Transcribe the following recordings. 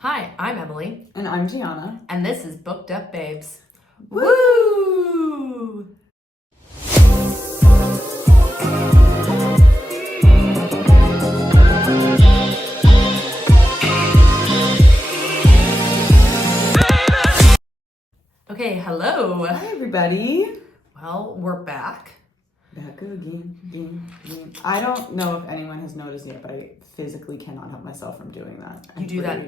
Hi, I'm Emily. And I'm Gianna. And this is Booked Up Babes. Woo! Okay, hello. Hi, everybody. Well, we're back. Back again. I don't know if anyone has noticed yet, but I physically cannot help myself from doing that. You do that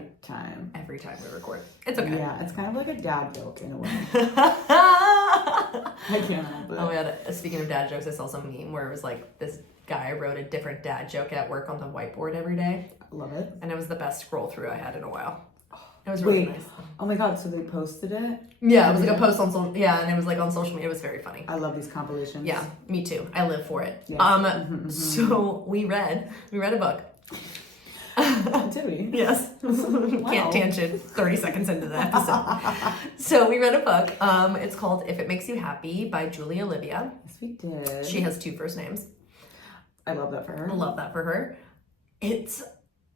every time we record. It's okay. Yeah, it's kind of like a dad joke in a way. I can't help it. Oh my god, speaking of dad jokes, I saw some meme where it was like this guy wrote a different dad joke at work on the whiteboard every day. I love it. And it was the best scroll through I had in a while. It was really nice. Oh my god, so they posted it? Yeah, it was like a post on social, and it was like on social media. It was very funny. I love these compilations. Yeah, me too. I live for it. Yes. So we read a book. Did we? Yes. Wow. Can't tangent 30 seconds into the episode. So we read a book. It's called If It Makes You Happy by Olivia. Yes, we did. She has 2 first names. I love that for her. I love that for her. It's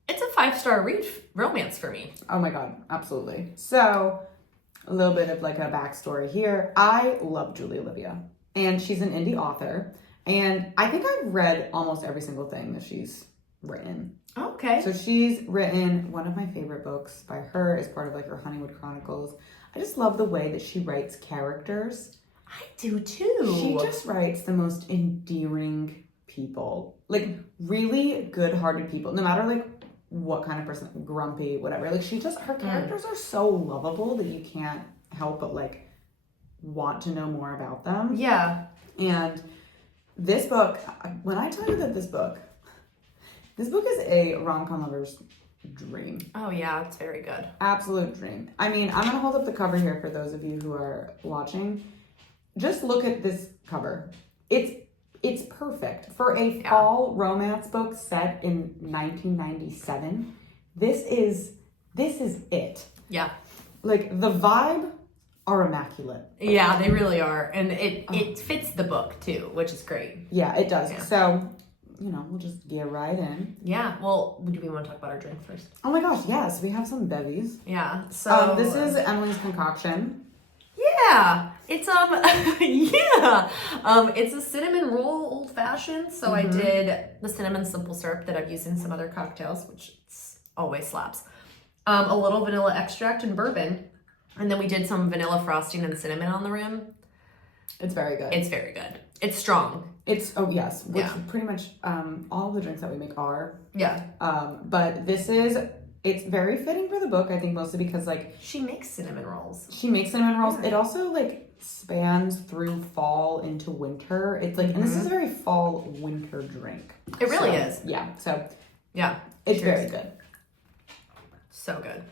a 5-star read romance for me. Oh my god, absolutely. So, a little bit of like a backstory here. I love Olivia, and she's an indie author, and I think I've read almost every single thing that she's written. Okay. So she's written one of my favorite books by her as part of like her Honeywood Chronicles. I just love the way that she writes characters. I do too. She just writes the most endearing people, like really good-hearted people, no matter like what kind of person, grumpy, whatever. Like her characters are so lovable that you can't help but like want to know more about them. Yeah. And this book, when I tell you that this book is a rom-com lover's dream. Oh yeah, it's very good. Absolute dream. I mean, I'm gonna hold up the cover here for those of you who are watching. Just look at this cover. It's perfect for a fall romance book set in 1997. This is it. Yeah. Like the vibe are immaculate. Yeah, they really are. And it fits the book too, which is great. Yeah, it does. Yeah. So, we'll just get right in. Yeah. Well, do we want to talk about our drink first? Oh my gosh, yes, we have some bevies. Yeah. So this is Emily's concoction. Yeah. It's it's a cinnamon roll old fashioned. So I did the cinnamon simple syrup that I've used in some other cocktails, which always slaps. A little vanilla extract and bourbon. And then we did some vanilla frosting and cinnamon on the rim. It's very good. It's very good. It's strong. Which pretty much all of the drinks that we make are. Yeah. But it's very fitting for the book, I think, mostly because like she makes cinnamon rolls. Yeah. It also like spans through fall into winter. It's like, and this is a very fall winter drink. It really is. Yeah. So yeah, it's very good. So good.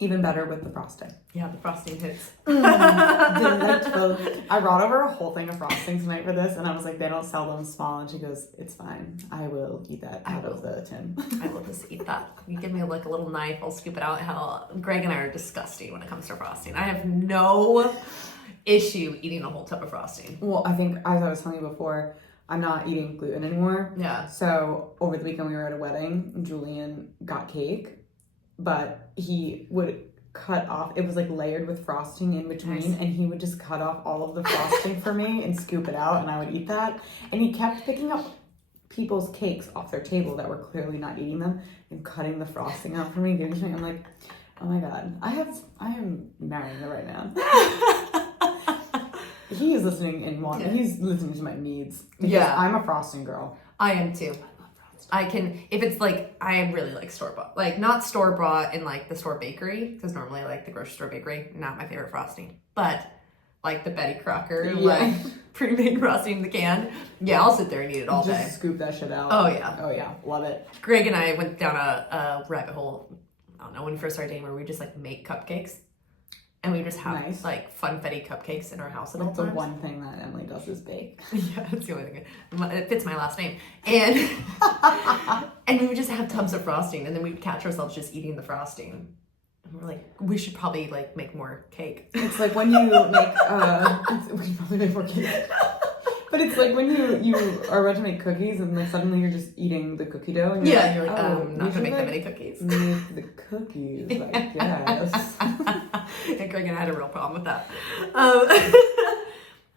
Even better with the frosting. Yeah, the frosting hits. Delightful. I brought over a whole thing of frosting tonight for this, and I was like, they don't sell them small. And she goes, it's fine. I will eat that out of the tin. I will just eat that. You give me like a little knife, I'll scoop it out. Hell, Greg and I are disgusting when it comes to frosting. I have no issue eating a whole tub of frosting. Well, I think, as I was telling you before, I'm not eating gluten anymore. Yeah. So over the weekend we were at a wedding, Julian got cake, but he would cut off, it was like layered with frosting in between, nice. And he would just cut off all of the frosting for me and scoop it out, and I would eat that. And he kept picking up people's cakes off their table that were clearly not eating them and cutting the frosting out for me, giving it to me. I'm like, oh my god, I am marrying her right now. He is listening and wanting, he's listening to my needs. Because I'm a frosting girl. I am too. I can, if it's like, I really like store-bought. Like, not store-bought in like the store bakery, because normally I like the grocery store bakery, not my favorite frosting. But like the Betty Crocker, like pre-made frosting in the can. Yeah, I'll sit there and eat it all day. Just scoop that shit out. Oh yeah. Oh yeah, love it. Greg and I went down a rabbit hole, I don't know, when we first started dating, where we just like make cupcakes. And we just have like funfetti cupcakes in our house at all times. That's the one thing that Emily does is bake. Yeah, that's the only thing. It fits my last name. And and we would just have tubs of frosting, and then we'd catch ourselves just eating the frosting. And we're like, we should probably like make more cake. It's like when you make we should probably make more cake. But it's like when you are about to make cookies and like suddenly you're just eating the cookie dough and You're like, oh, not gonna make them any cookies. Make the cookies, I guess. Yeah, Greg and I had a real problem with that.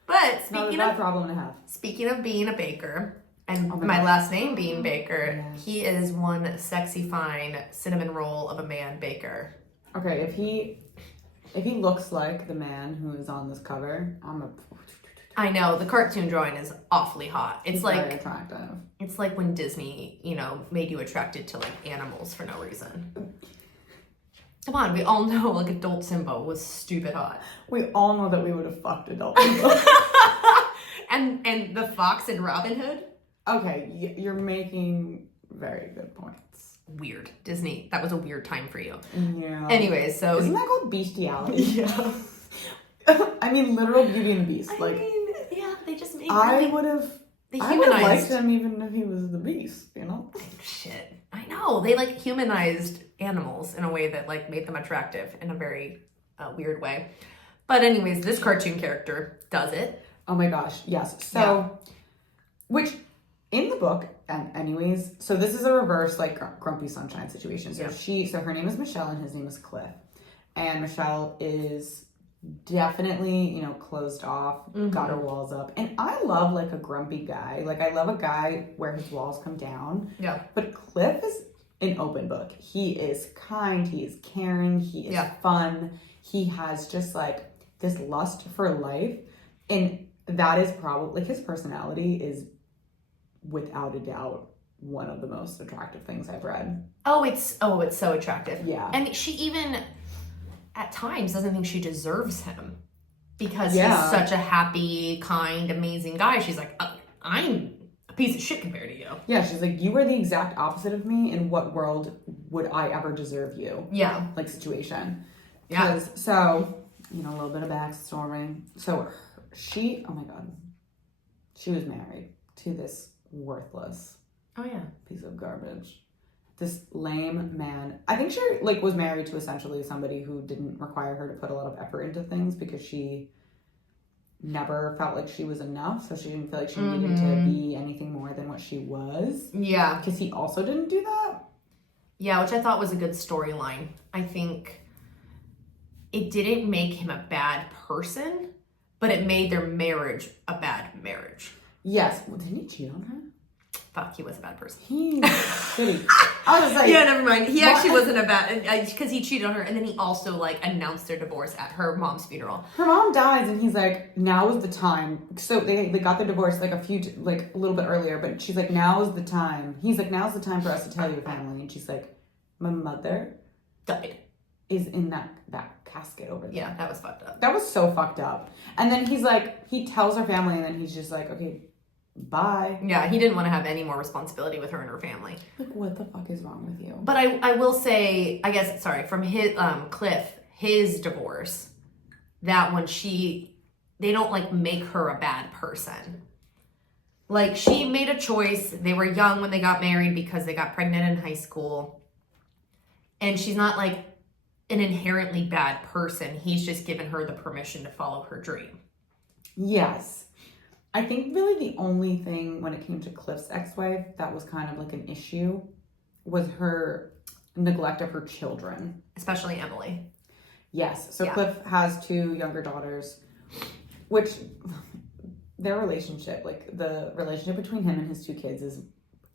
But Not a bad problem to have. Speaking of being a baker, and my God. last name being Baker, Yes. he is one sexy fine cinnamon roll of a man baker. Okay, if he looks like the man who is on this cover, I know the cartoon drawing is awfully hot. It's he's like very attractive. it's like when Disney, made you attracted to like animals for no reason. Come on, we all know like adult Simba was stupid hot. We all know that we would have fucked adult people. and the fox in Robin Hood. Okay, you're making very good points. Weird. Disney, that was a weird time for you. Yeah. Anyways, so isn't that called bestiality? Yeah. I mean, literal Beauty and the Beast. Yeah, they just made I would have liked him even if he was the Beast, Shit. I know. They like humanized animals in a way that like made them attractive in a very weird way. But anyways, this cartoon character does it. Oh my gosh, yes. So, which in the book, and anyways, so this is a reverse like Grumpy Sunshine situation. So so her name is Michelle and his name is Cliff. And Michelle is definitely, closed off, got her walls up. And I love like a grumpy guy. Like I love a guy where his walls come down. Yeah. But Cliff is an open book. He is kind, he is caring, he is fun. He has just like this lust for life. And that is probably like his personality is without a doubt one of the most attractive things I've read. It's so attractive. Yeah. And she even at times doesn't think she deserves him because he's such a happy, kind, amazing guy. She's like, I'm a piece of shit compared to you. Yeah, she's like, you are the exact opposite of me. In what world would I ever deserve you? Yeah. Like situation. Yeah. So, a little bit of backstory. So she, oh my God, she was married to this worthless piece of garbage. This lame man. I think she was married to essentially somebody who didn't require her to put a lot of effort into things because she never felt like she was enough. So she didn't feel like she needed to be anything more than what she was. Yeah. Because he also didn't do that. Yeah, which I thought was a good storyline. I think it didn't make him a bad person, but it made their marriage a bad marriage. Yes. Well, didn't he cheat on her? Fuck, he was a bad person. He's shitty. I was like, yeah, never mind. He actually wasn't a bad, because he cheated on her, and then he also announced their divorce at her mom's funeral. Her mom dies, and he's like, now is the time. So they got their divorce a little bit earlier, but she's like, now is the time. He's like, now's the time for us to tell your family, and she's like, my mother died. Is in that casket over there. Yeah, that was fucked up. That was so fucked up. And then he's like, he tells her family, and then he's just like, okay, bye. Yeah, he didn't want to have any more responsibility with her and her family. Like, what the fuck is wrong with you? But I will say, from his Cliff, his divorce, that one they don't make her a bad person. Like, she made a choice. They were young when they got married because they got pregnant in high school. And she's not an inherently bad person. He's just given her the permission to follow her dream. Yes. I think really the only thing when it came to Cliff's ex-wife that was kind of an issue was her neglect of her children. Especially Emily. Yes. So Cliff has 2 younger daughters, which their relationship, the relationship between him and his 2 kids is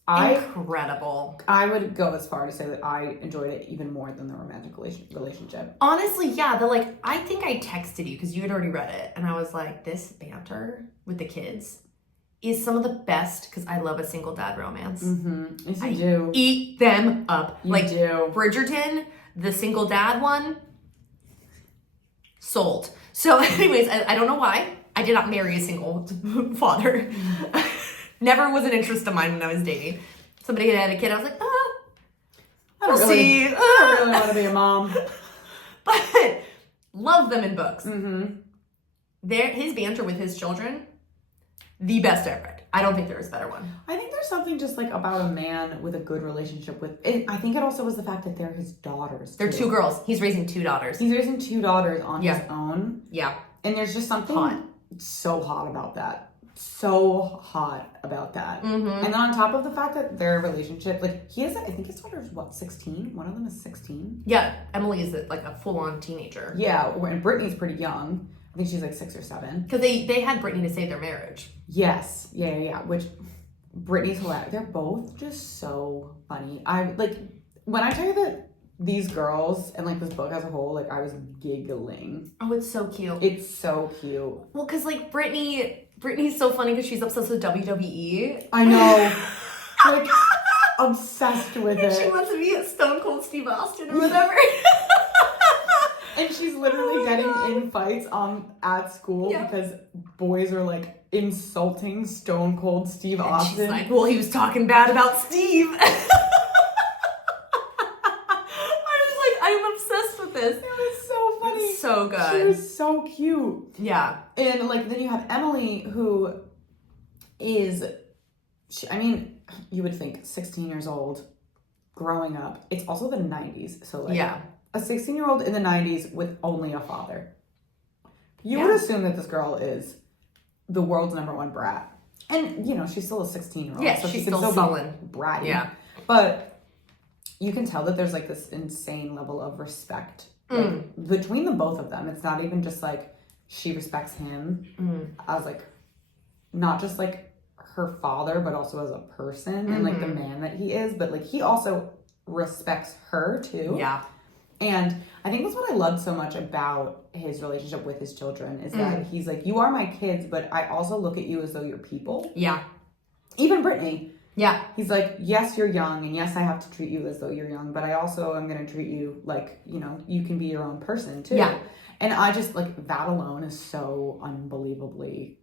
incredible. I would go as far to say that I enjoyed it even more than the romantic relationship. Honestly, yeah. I think I texted you because you had already read it, and I was like, this banter with the kids is some of the best because I love a single dad romance. Mm-hmm. Yes, you do. Eat them up. You do. Bridgerton, the single dad one, sold. So, anyways, I don't know why. I did not marry a single father. Never was an interest of mine when I was dating. Somebody had a kid, I was like, we'll see. I don't really want to be a mom. But love them in books. Mm-hmm. His banter with his children, the best I've read. I don't think there is a better one. I think there's something just about a man with a good relationship with it. I think it also was the fact that they're his daughters. They're 2 girls. He's raising 2 daughters. He's raising 2 daughters on his own. Yeah. And there's just something so hot about that. so hot about that. Mm-hmm. And then on top of the fact that their relationship, like, he is, I think his daughter's, 16? One of them is 16? Yeah, Emily is like a full-on teenager. Yeah, and Brittany's pretty young. I think she's like 6 or 7. Because they had Brittany to save their marriage. Yes. Yeah. Which, Brittany's hilarious. They're both just so funny. When I tell you that these girls and, like, this book as a whole, like, I was giggling. Oh, it's so cute. It's so cute. Well, because, like, Brittany's so funny because she's obsessed with WWE. I know. Like, obsessed with it. She wants to be a Stone Cold Steve Austin or whatever. And she's literally getting in fights at school because boys are, like, insulting Stone Cold Steve Austin. She's like, well, he was talking bad about Steve. I'm obsessed with this. It was so funny. It's so good. She was so cute. Yeah. And, like, then you have Emily, who is, you would think 16 years old, growing up. It's also the 90s. So, like, a 16-year-old in the 90s with only a father. You would assume that this girl is the world's #1 brat. And, you know, she's still a 16-year-old. Yeah, so she's she can still sullen. Bratty. Yeah. But you can tell that there's, like, this insane level of respect between the both of them. It's not even just, like, she respects him as, like, not just, like, her father, but also as a person and, like, the man that he is. But, like, he also respects her, too. Yeah. And I think that's what I loved so much about his relationship with his children is that he's like, you are my kids, but I also look at you as though you're people. Yeah. Even Brittany. Yeah. He's like, yes, you're young, and yes, I have to treat you as though you're young, but I also am going to treat you like, you know, you can be your own person, too. Yeah. And I just, like, that alone is so unbelievably...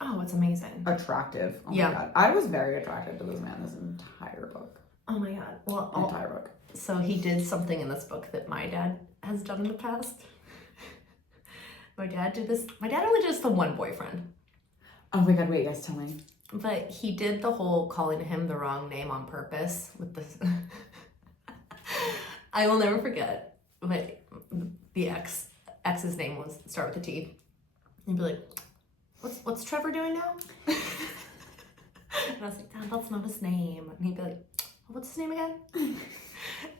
Oh, it's amazing. Attractive. Oh, my God. I was very attracted to this man this entire book. Oh, my God. Well, entire book. So he did something in this book that my dad has done in the past. My dad did this. My dad only did this to one boyfriend. Oh, my God. Wait, guys, tell me. But he did the whole calling him the wrong name on purpose with this. I will never forget. But the ex's name was start with a T. He'd be like, "What's Trevor doing now?" And I was like, "Dad, that's not his name." And he'd be like, "What's his name again?"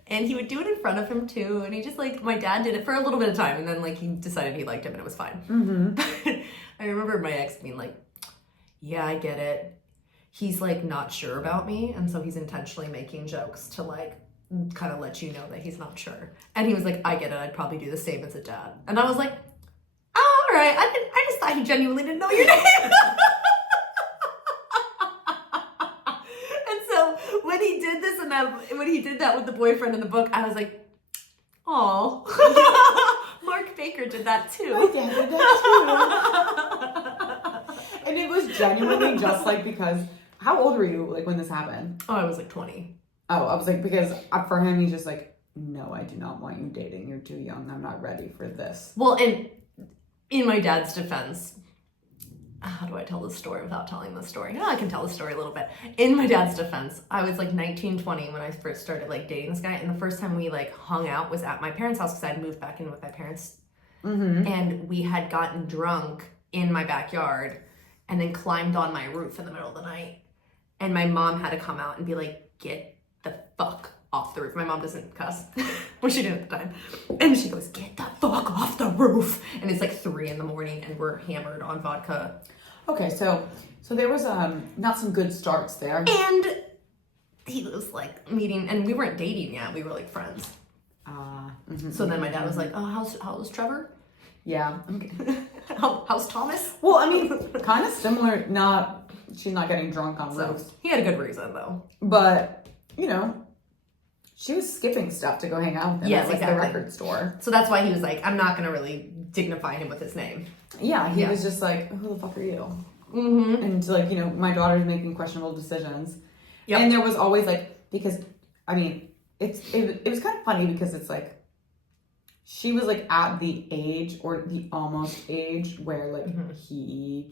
And he would do it in front of him too. And he just like, my dad did it for a little bit of time. And then like he decided he liked him and it was fine. Mm-hmm. I remember my ex being like, yeah, I get it. He's like not sure about me. And so he's intentionally making jokes to like kind of let you know that he's not sure. And he was like, I get it. I'd probably do the same as a dad. And I was like, oh, all right. I just thought he genuinely didn't know your name. When he did this and when he did that with the boyfriend in the book, I was like, oh, Mark Baker did that too. My dad did that too. And it was genuinely just like because, how old were you like when this happened? Oh, I was like 20. Oh, I was like, because for him, he's just like, no, I do not want you dating. You're too young. I'm not ready for this. Well, and in my dad's defense, how do I tell this story without telling the story? No, I can tell the story a little bit. In my dad's defense, I was like 19, 20 when I first started like dating this guy. And the first time we like hung out was at my parents' house because I had moved back in with my parents. Mm-hmm. And we had gotten drunk in my backyard and then climbed on my roof in the middle of the night. And my mom had to come out and be like, get the fuck off the roof. My mom doesn't cuss. Well, she didn't at the time. And she goes, get the fuck off the roof. And it's like 3 a.m. and we're hammered on vodka. Okay, so there was not some good starts there. And he was like meeting, and we weren't dating yet. We were like friends. So then my dad was like, oh, how's Trevor? Yeah. Okay. How's Thomas? Well, I mean, kind of similar. She's not getting drunk on roofs. He had a good reason though. But, you know, she was skipping stuff to go hang out with him at like the record store. So that's why he was like, I'm not going to really dignify him with his name. Yeah, he was just like, who the fuck are you? Mm-hmm. And like, you know, my daughter's making questionable decisions. Yep. And there was always like, because, I mean, it was kind of funny because it's like, she was like at the age or the almost age where like he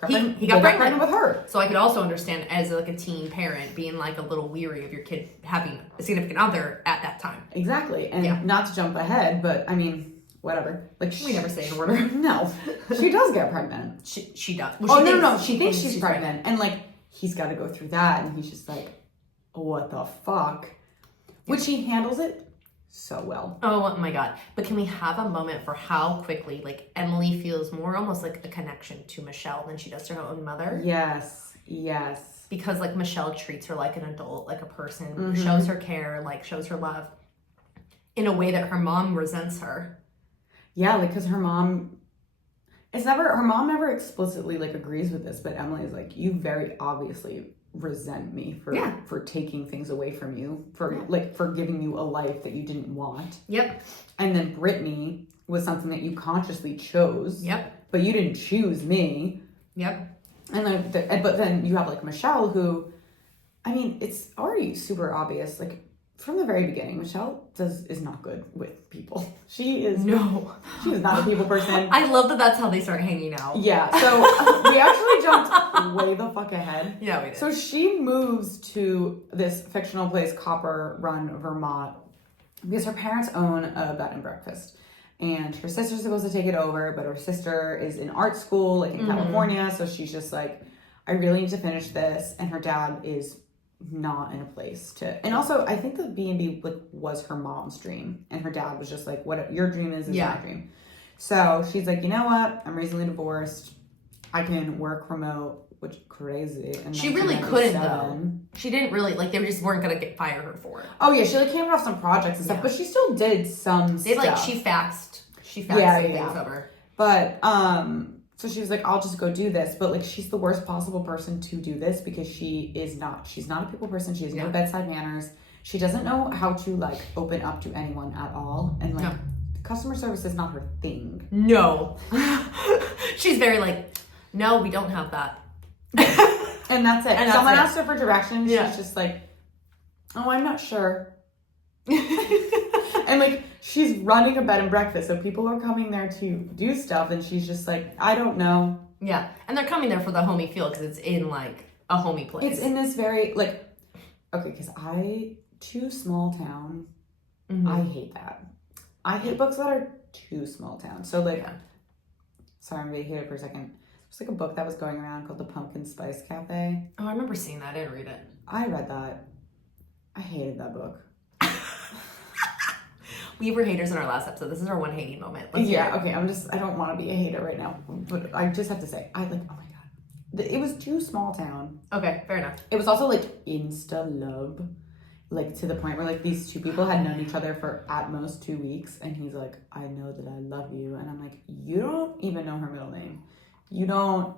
got pregnant with her. So I could also understand as like a teen parent being like a little weary of your kid having a significant other at that time. Exactly. And not to jump ahead, but I mean, whatever. Like We never say an order. No, she does get pregnant. She does. Well, no. She thinks she's pregnant, and like he's got to go through that, and he's just like, what the fuck? Which he handles it so well. Oh my god! But can we have a moment for how quickly like Emily feels more almost like a connection to Michelle than she does to her own mother? Yes. Because like Michelle treats her like an adult, like a person, shows her care, like shows her love, in a way that her mom resents her. Yeah, like because her mom never explicitly like agrees with this, but Emily is like, you very obviously resent me for taking things away from you, for giving you a life that you didn't want. Yep. And then Brittany was something that you consciously chose. Yep. But you didn't choose me. Yep. And then, but then you have like Michelle, who, I mean, it's already super obvious. Like from the very beginning, Michelle is not good with people. She is not a people person. I love that that's how they start hanging out. Yeah. So we actually jumped way the fuck ahead. Yeah, we did. So she moves to this fictional place, Copper Run, Vermont, because her parents own a bed and breakfast. And her sister's supposed to take it over, but her sister is in art school, like in California. So she's just like, I really need to finish this. And her dad is not in a place to. And also, I think the B&B like was her mom's dream, and her dad was just like, "What your dream is my dream." So she's like, you know what? I'm recently divorced. I can work remote, which is crazy. And she really couldn't though. She didn't really like. They just weren't gonna fire her for it. Oh yeah, she like came off some projects and stuff, but she still did some. They stuff. Like she faxed some things over. But so she was like, I'll just go do this. But like she's the worst possible person to do this because she's not a people person. She has no bedside manners. She doesn't know how to like open up to anyone at all. And like customer service is not her thing. No. She's very like, no, we don't have that. And that's it. And someone asked her for directions. She's just like, oh, I'm not sure. And like she's running a bed and breakfast, so people are coming there to do stuff, and she's just like, I don't know. Yeah, and they're coming there for the homey feel because it's in like a homey place. It's in this very like, okay, because too small town. I hate that. I hate books that are too small town. So like, sorry, I'm gonna be here for a second. There's like a book that was going around called The Pumpkin Spice Cafe. Oh, I remember seeing that. I didn't read it. I read that. I hated that book. We were haters in our last episode. This is our one hating moment. Okay. I don't want to be a hater right now, but I just have to say, oh my God. It was too small town. Okay, fair enough. It was also like insta love, like to the point where like these two people had known each other for at most 2 weeks, and he's like, I know that I love you, and I'm like, you don't even know her middle name. You don't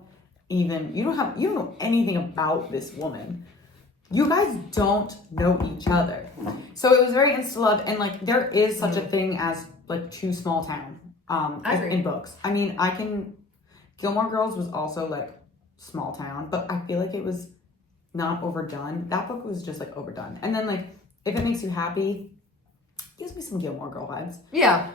know anything about this woman. You guys don't know each other. So it was very insta love, and like there is such a thing as like too small town in books. I mean, Gilmore Girls was also like small town, but I feel like it was not overdone. That book was just like overdone. And then like if it makes you happy, gives me some Gilmore Girl vibes. Yeah.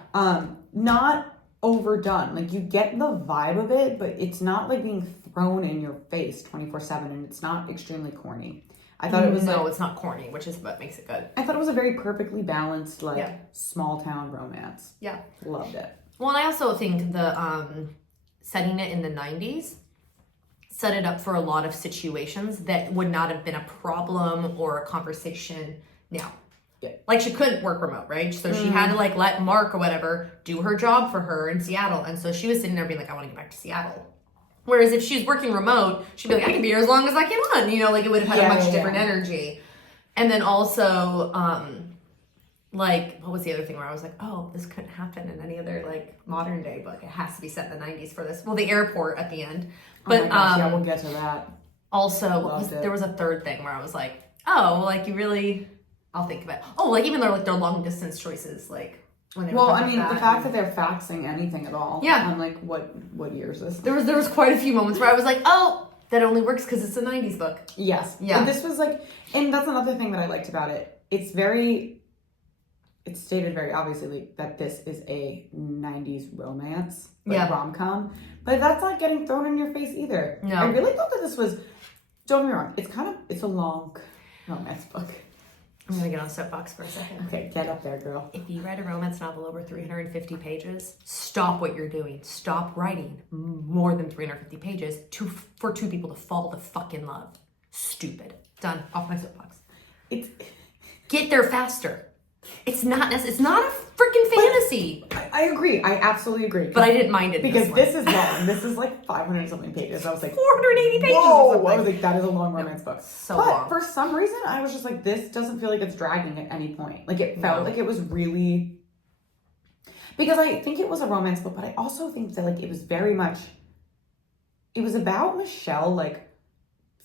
Not overdone. Like you get the vibe of it, but it's not like being thrown in your face 24/7, and it's not extremely corny. I thought it was it's not corny, which is what makes it good. I thought it was a very perfectly balanced small town romance. Yeah. Loved it. Well, and I also think the setting it in the 90s set it up for a lot of situations that would not have been a problem or a conversation now. Yeah. Like she couldn't work remote, right? So she had to like let Mark or whatever do her job for her in Seattle. And so she was sitting there being like, I want to get back to Seattle. Whereas if she's working remote, she'd be like, I can be here as long as I can run. You know, like it would have had a much different energy. And then also, like, what was the other thing where I was like, oh, this couldn't happen in any other like modern day book. It has to be set in the 90s for this. Well, the airport at the end. But oh my gosh, yeah, we'll get to that. Also, there was a third thing where I was like, oh, like you really, I'll think of it. Oh, like even their long distance choices, like when they were the fact that they're faxing anything at all. Yeah. I'm like, what year is this? There was quite a few moments where I was like, oh, that only works because it's a 90s book. Yes. Yeah. And this was like, and that's another thing that I liked about it. It's stated very obviously that this is a 90s romance, rom-com, but that's not getting thrown in your face either. No. I really thought that this was, don't get me wrong, it's a long romance book. I'm gonna get on a soapbox for a second. Okay, get up there, girl. If you write a romance novel over 350 pages, stop what you're doing. Stop writing more than 350 pages for two people to fall the fuck in love. Stupid. Done. Off my soapbox. Get there faster. It's not a freaking fantasy. I agree. I absolutely agree. But I didn't mind it because this is long. This is like 500 something pages. I was like 480 pages. Whoa! I was like, that is a long romance book. So but long. For some reason, I was just like, this doesn't feel like it's dragging at any point. Like it felt like it was really, because I think it was a romance book, but I also think that like it was very much. It was about Michelle like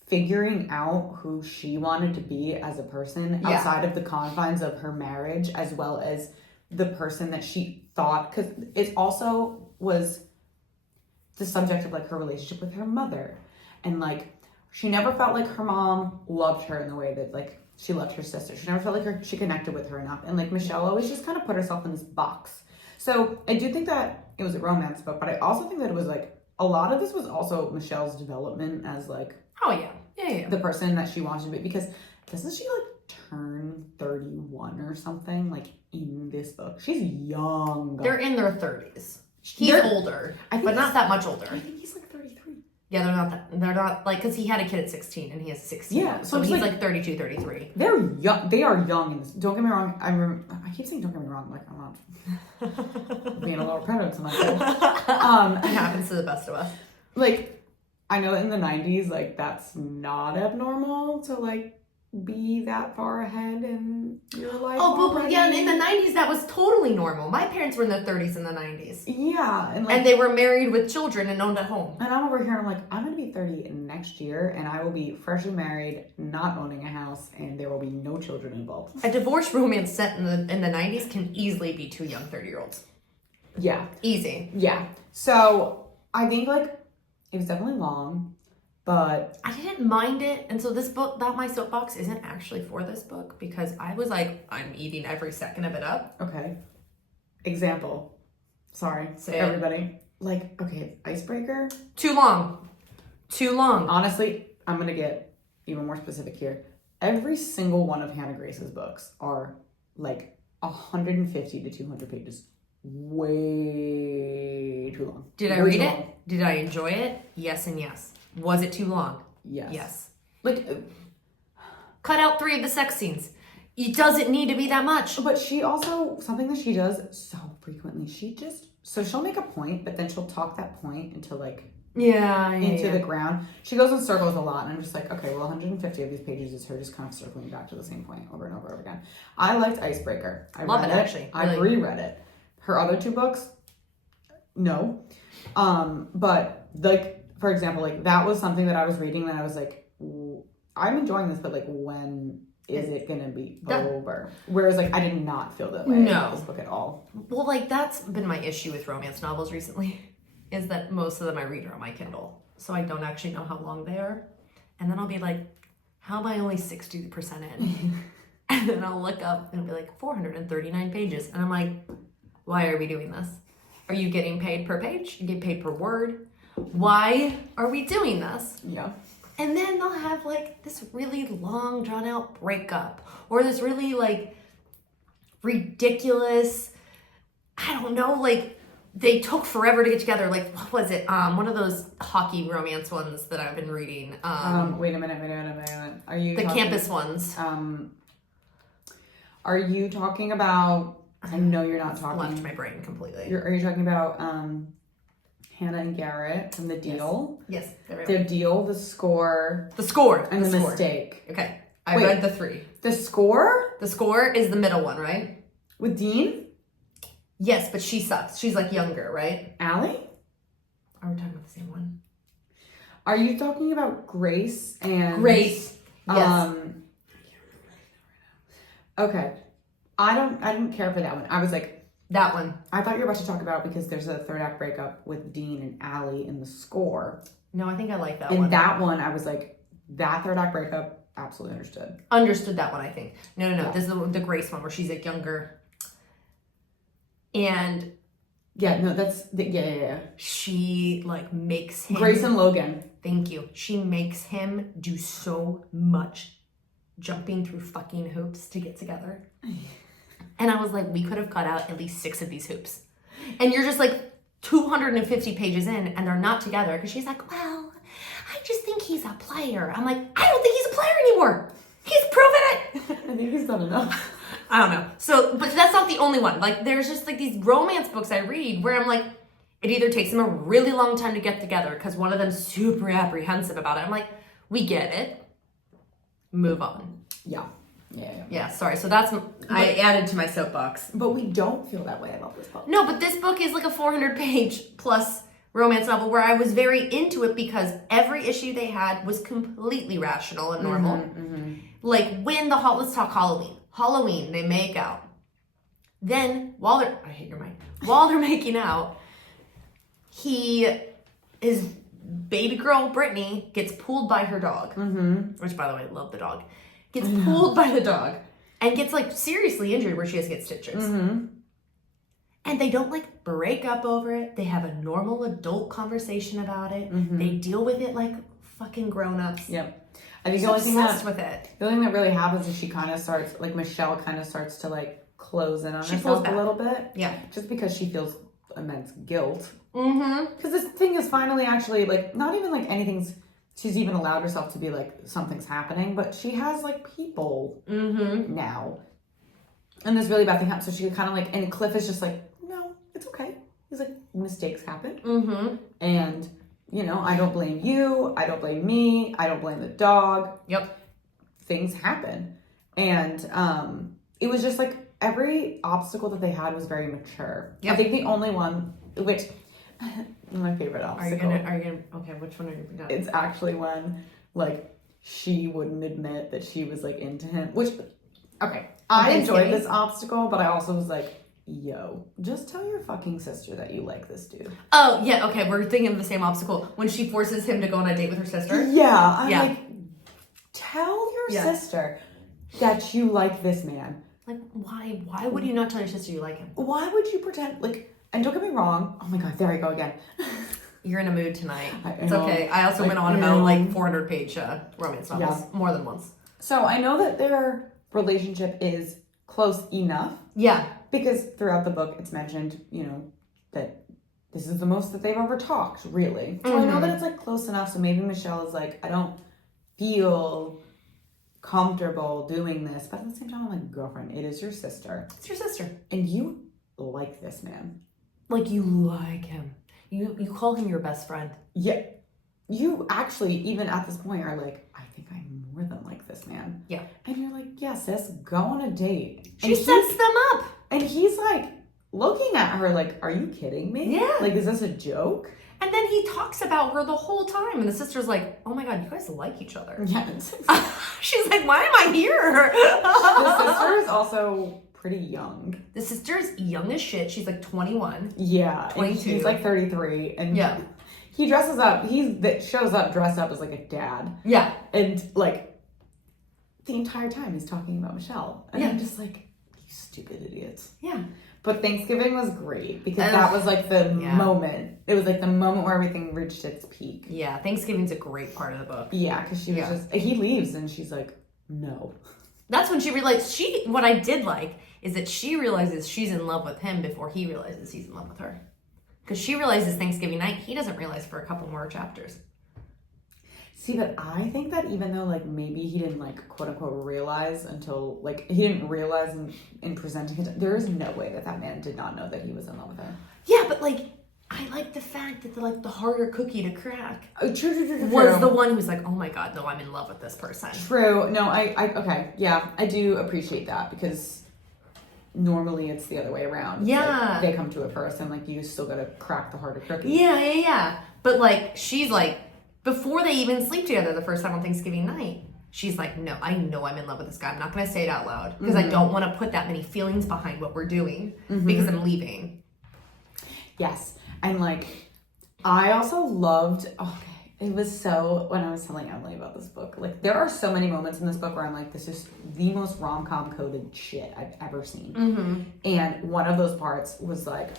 figuring out who she wanted to be as a person outside of the confines of her marriage, as well as the person that she thought, because it also was the subject of like her relationship with her mother, and like she never felt like her mom loved her in the way that like she loved her sister. She never felt like she connected with her enough, and like Michelle always just kind of put herself in this box. So I do think that it was a romance book, but I also think that it was like a lot of this was also Michelle's development as like the person that she wanted to be, because doesn't she like turn 31 or something like in this book? She's young. They're in their 30s. He's older, but not that much older. I think he's like 33. Yeah, they're not like, because he had a kid at 16 and he has 16. Yeah, so he's like 32, 33. They're young. They are young in this. Don't get me wrong. I keep saying don't get me wrong. Like I'm not being a little pregnant tonight. It happens to the best of us. Like, I know in the 90s, like, that's not abnormal to, like, be that far ahead in your life. Oh, but yeah, in the 90s, that was totally normal. My parents were in their 30s in the 90s. Yeah. And they were married with children and owned a home. And I'm over here, and I'm like, I'm going to be 30 next year, and I will be freshly married, not owning a house, and there will be no children involved. A divorce romance set in the 90s can easily be two young 30-year-olds. Yeah. Easy. Yeah. So, I think, like, it was definitely long, but I didn't mind it. And so this book, My Soapbox, isn't actually for this book, because I was like, I'm eating every second of it up. Okay. Example. Sorry. Say everybody. Like, okay, Icebreaker. Too long. Honestly, I'm going to get even more specific here. Every single one of Hannah Grace's books are like 150 to 200 pages. Way too long. Did I read it? Did I enjoy it? Yes and yes. Was it too long? Yes. Yes. Like, cut out 3 of the sex scenes. It doesn't need to be that much. But she also, something that she does so frequently, she'll make a point, but then she'll talk that point into like, into the ground. She goes in circles a lot, and I'm just like, okay, well, 150 of these pages is her just kind of circling back to the same point over and over and over again. I liked Icebreaker. I love read it, actually. I reread it. Her other 2 books, no. But like, for example, like that was something that I was reading that I was like, I'm enjoying this, but like, when is it gonna be over? Whereas like, I did not feel that way about this book at all. Well, like that's been my issue with romance novels recently, is that most of them I read are on my Kindle, so I don't actually know how long they are, and then I'll be like, how am I only 60% in? And then I'll look up and it'll be like 439 pages, and I'm like, why are we doing this? Are you getting paid per page? You get paid per word? Why are we doing this? Yeah. And then they'll have like this really long drawn out breakup, or this really like ridiculous, I don't know, like they took forever to get together. Like, what was it? One of those hockey romance ones that I've been reading. Wait a minute. Are you the campus ones? Are you talking about? I know you're not talking. Left my brain completely. Are you talking about Hannah and Garrett from The Deal? Yes. The Deal, The Score. The Score. And The Mistake. Okay. I read the 3. The Score? The Score is the middle one, right? With Dean? Yes, but she sucks. She's like younger, right? Allie? Are we talking about the same one? Are you talking about Grace and... Grace. Yes. Okay. I didn't care for that one. I was like... That one. I thought you were about to talk about, because there's a 3rd act breakup with Dean and Allie in The Score. No, I think I like that one. one. And that one, I was like, that 3rd act breakup, absolutely understood. Understood that one, I think. No. Yeah. This is the Grace one where she's like younger. And... Yeah, no, that's... Yeah. She like makes him... Grace and Logan. Thank you. She makes him do so much jumping through fucking hoops to get together. And I was like, we could have cut out at least 6 of these hoops. And you're just like 250 pages in and they're not together because she's like, well, I just think he's a player. I'm like, I don't think he's a player anymore. He's proven it. I think he's done enough. I don't know. So, but that's not the only one. Like, there's just like these romance books I read where I'm like, it either takes them a really long time to get together because one of them's super apprehensive about it. I'm like, we get it. Move on. Yeah. Yeah, sorry. So that's, I added to my soapbox. But we don't feel that way about this book. No, but this book is like a 400-page plus romance novel where I was very into it because every issue they had was completely rational and normal. Like when let's talk Halloween. Halloween, they make out. Then I hate your mic. While they're making out, his baby girl Brittany gets pulled by her dog, which by the way, I love the dog. Gets pulled by the dog and gets like seriously injured where she has to get stitches. And they don't like break up over it. They have a normal adult conversation about it. They deal with it like fucking grown-ups. Yep. I think She's the only thing that really happens is Michelle kind of starts to like close in on herself a little bit. Yeah. Just because she feels immense guilt. Mm-hmm. Because this thing is finally actually like, not even like she's even allowed herself to be like, something's happening, but she has like people now. And this really bad thing happens. So she kind of like, and Cliff is just like, no, it's okay. He's like, mistakes happen. Mm-hmm. And, you know, I don't blame you. I don't blame me. I don't blame the dog. Yep. Things happen. And it was just like every obstacle that they had was very mature. Yep. I think the only one, which my favorite obstacle. Are you gonna, okay, which one are you gonna? It's actually when, like, she wouldn't admit that she was, like, into him. Which, okay, I enjoyed this obstacle, but I also was like, yo, just tell your fucking sister that you like this dude. Oh, yeah, okay, we're thinking of the same obstacle. When she forces him to go on a date with her sister. Yeah, I'm like, tell your sister that you like this man. Like, why? Why would you not tell your sister you like him? Why would you pretend, like, and don't get me wrong, oh my god, there I go again. You're in a mood tonight. It's okay. I also went on about like 400-page romance novels more than once. So I know that their relationship is close enough. Yeah. Because throughout the book, it's mentioned, you know, that this is the most that they've ever talked, really. So I know that it's like close enough. So maybe Michelle is like, I don't feel comfortable doing this. But at the same time, I'm like, girlfriend, it is your sister. It's your sister. And you like this man. Like, you like him. You call him your best friend. Yeah. You actually, even at this point, are like, I think I more than like this man. Yeah. And you're like, yeah, sis, go on a date. She sets them up. And he's like, looking at her like, are you kidding me? Yeah. Like, is this a joke? And then he talks about her the whole time. And the sister's like, oh my God, you guys like each other. Yeah. She's like, why am I here? The sister is also pretty young. The sister's young as shit. She's like 21. Yeah. 22. And he's like 33. And he dresses up. Shows up dressed up as like a dad. Yeah. And like the entire time he's talking about Michelle. And I'm just like, you stupid idiots. Yeah. But Thanksgiving was great because that was like the moment. It was like the moment where everything reached its peak. Yeah. Thanksgiving's a great part of the book. Yeah. Because she was he leaves and she's like, no. That's when she realized what I did like is that she realizes she's in love with him before he realizes he's in love with her. Because she realizes Thanksgiving night, he doesn't realize for a couple more chapters. See, but I think that even though, like, maybe he didn't, like, quote-unquote realize until, like, he didn't realize in presenting it, there is no way that man did not know that he was in love with her. Yeah, but, like, I like the fact that, the harder cookie to crack True. was the one who's like, oh my God, no, I'm in love with this person. True. No, okay. Yeah, I do appreciate that because normally it's the other way around. Yeah. Like, they come to it first and, like, you still gotta crack the harder cookie. Yeah. But, like, she's like, before they even sleep together the first time on Thanksgiving night, she's like, no, I know I'm in love with this guy. I'm not going to say it out loud because I don't want to put that many feelings behind what we're doing because I'm leaving. Yes. And, like, I also loved, it was so, when I was telling Emily about this book, like, there are so many moments in this book where I'm like, this is the most rom-com coded shit I've ever seen. And one of those parts was, like,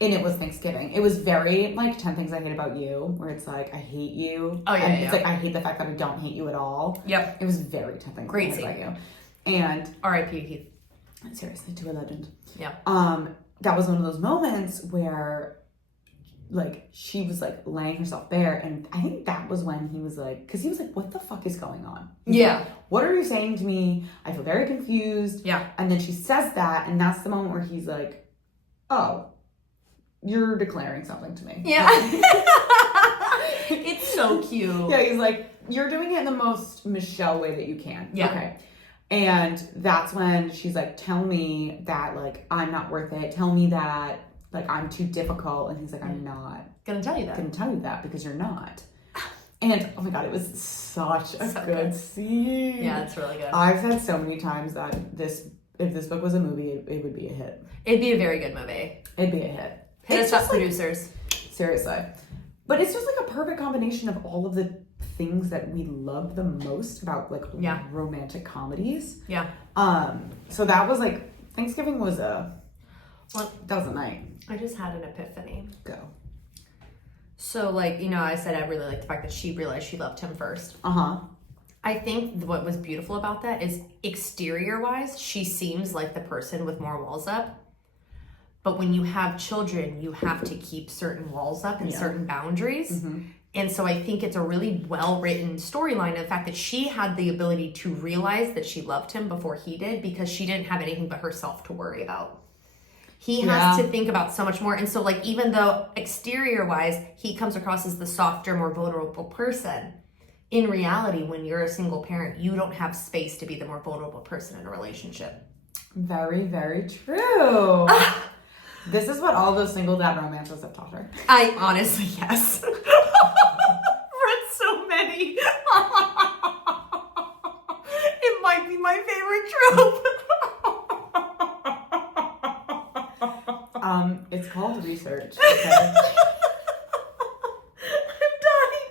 And it was Thanksgiving. It was very like 10 Things I Hate About You, where it's like, I hate you. Oh, yeah, and yeah. it's like, I hate the fact that I don't hate you at all. Yep. It was very 10 Things Great I Hate scene. About You. And R.I.P. Keith. seriously, to a legend. Yeah. That was one of those moments where like she was like laying herself bare, and I think that was when he was like, because he was like, what the fuck is going on? He's like, what are you saying to me? I feel very confused. Yeah. And then she says that, and that's the moment where he's like, oh, you're declaring something to me. Yeah. It's so cute. Yeah, he's like, you're doing it in the most Michelle way that you can. Yeah. Okay. And that's when she's like, tell me that, like, I'm not worth it. Tell me that, like, I'm too difficult. And he's like, I'm not Gonna tell you that. gonna tell you that because you're not. And oh my god, it was such a good scene. Yeah, it's really good. I've said so many times that if this book was a movie, it would be a hit. It'd be a very good movie. It'd be a hit. Hit It's us up, just like, producers. seriously. But it's just like a perfect combination of all of the things that we love the most about like romantic comedies. Yeah. So that was like Thanksgiving was that was a night. I just had an epiphany. Go. So like, you know, I said I really like the fact that she realized she loved him first. Uh-huh. I think what was beautiful about that is exterior wise, she seems like the person with more walls up. But when you have children, you have to keep certain walls up and certain boundaries. Mm-hmm. And so I think it's a really well-written storyline. The fact that she had the ability to realize that she loved him before he did, because she didn't have anything but herself to worry about. He has to think about so much more. And so like, even though exterior-wise, he comes across as the softer, more vulnerable person, in reality, when you're a single parent, you don't have space to be the more vulnerable person in a relationship. Very, very true. This is what all those single dad romances have taught her. I honestly, yes. Read so many. It might be my favorite trope. It's called research. Okay? I'm dying.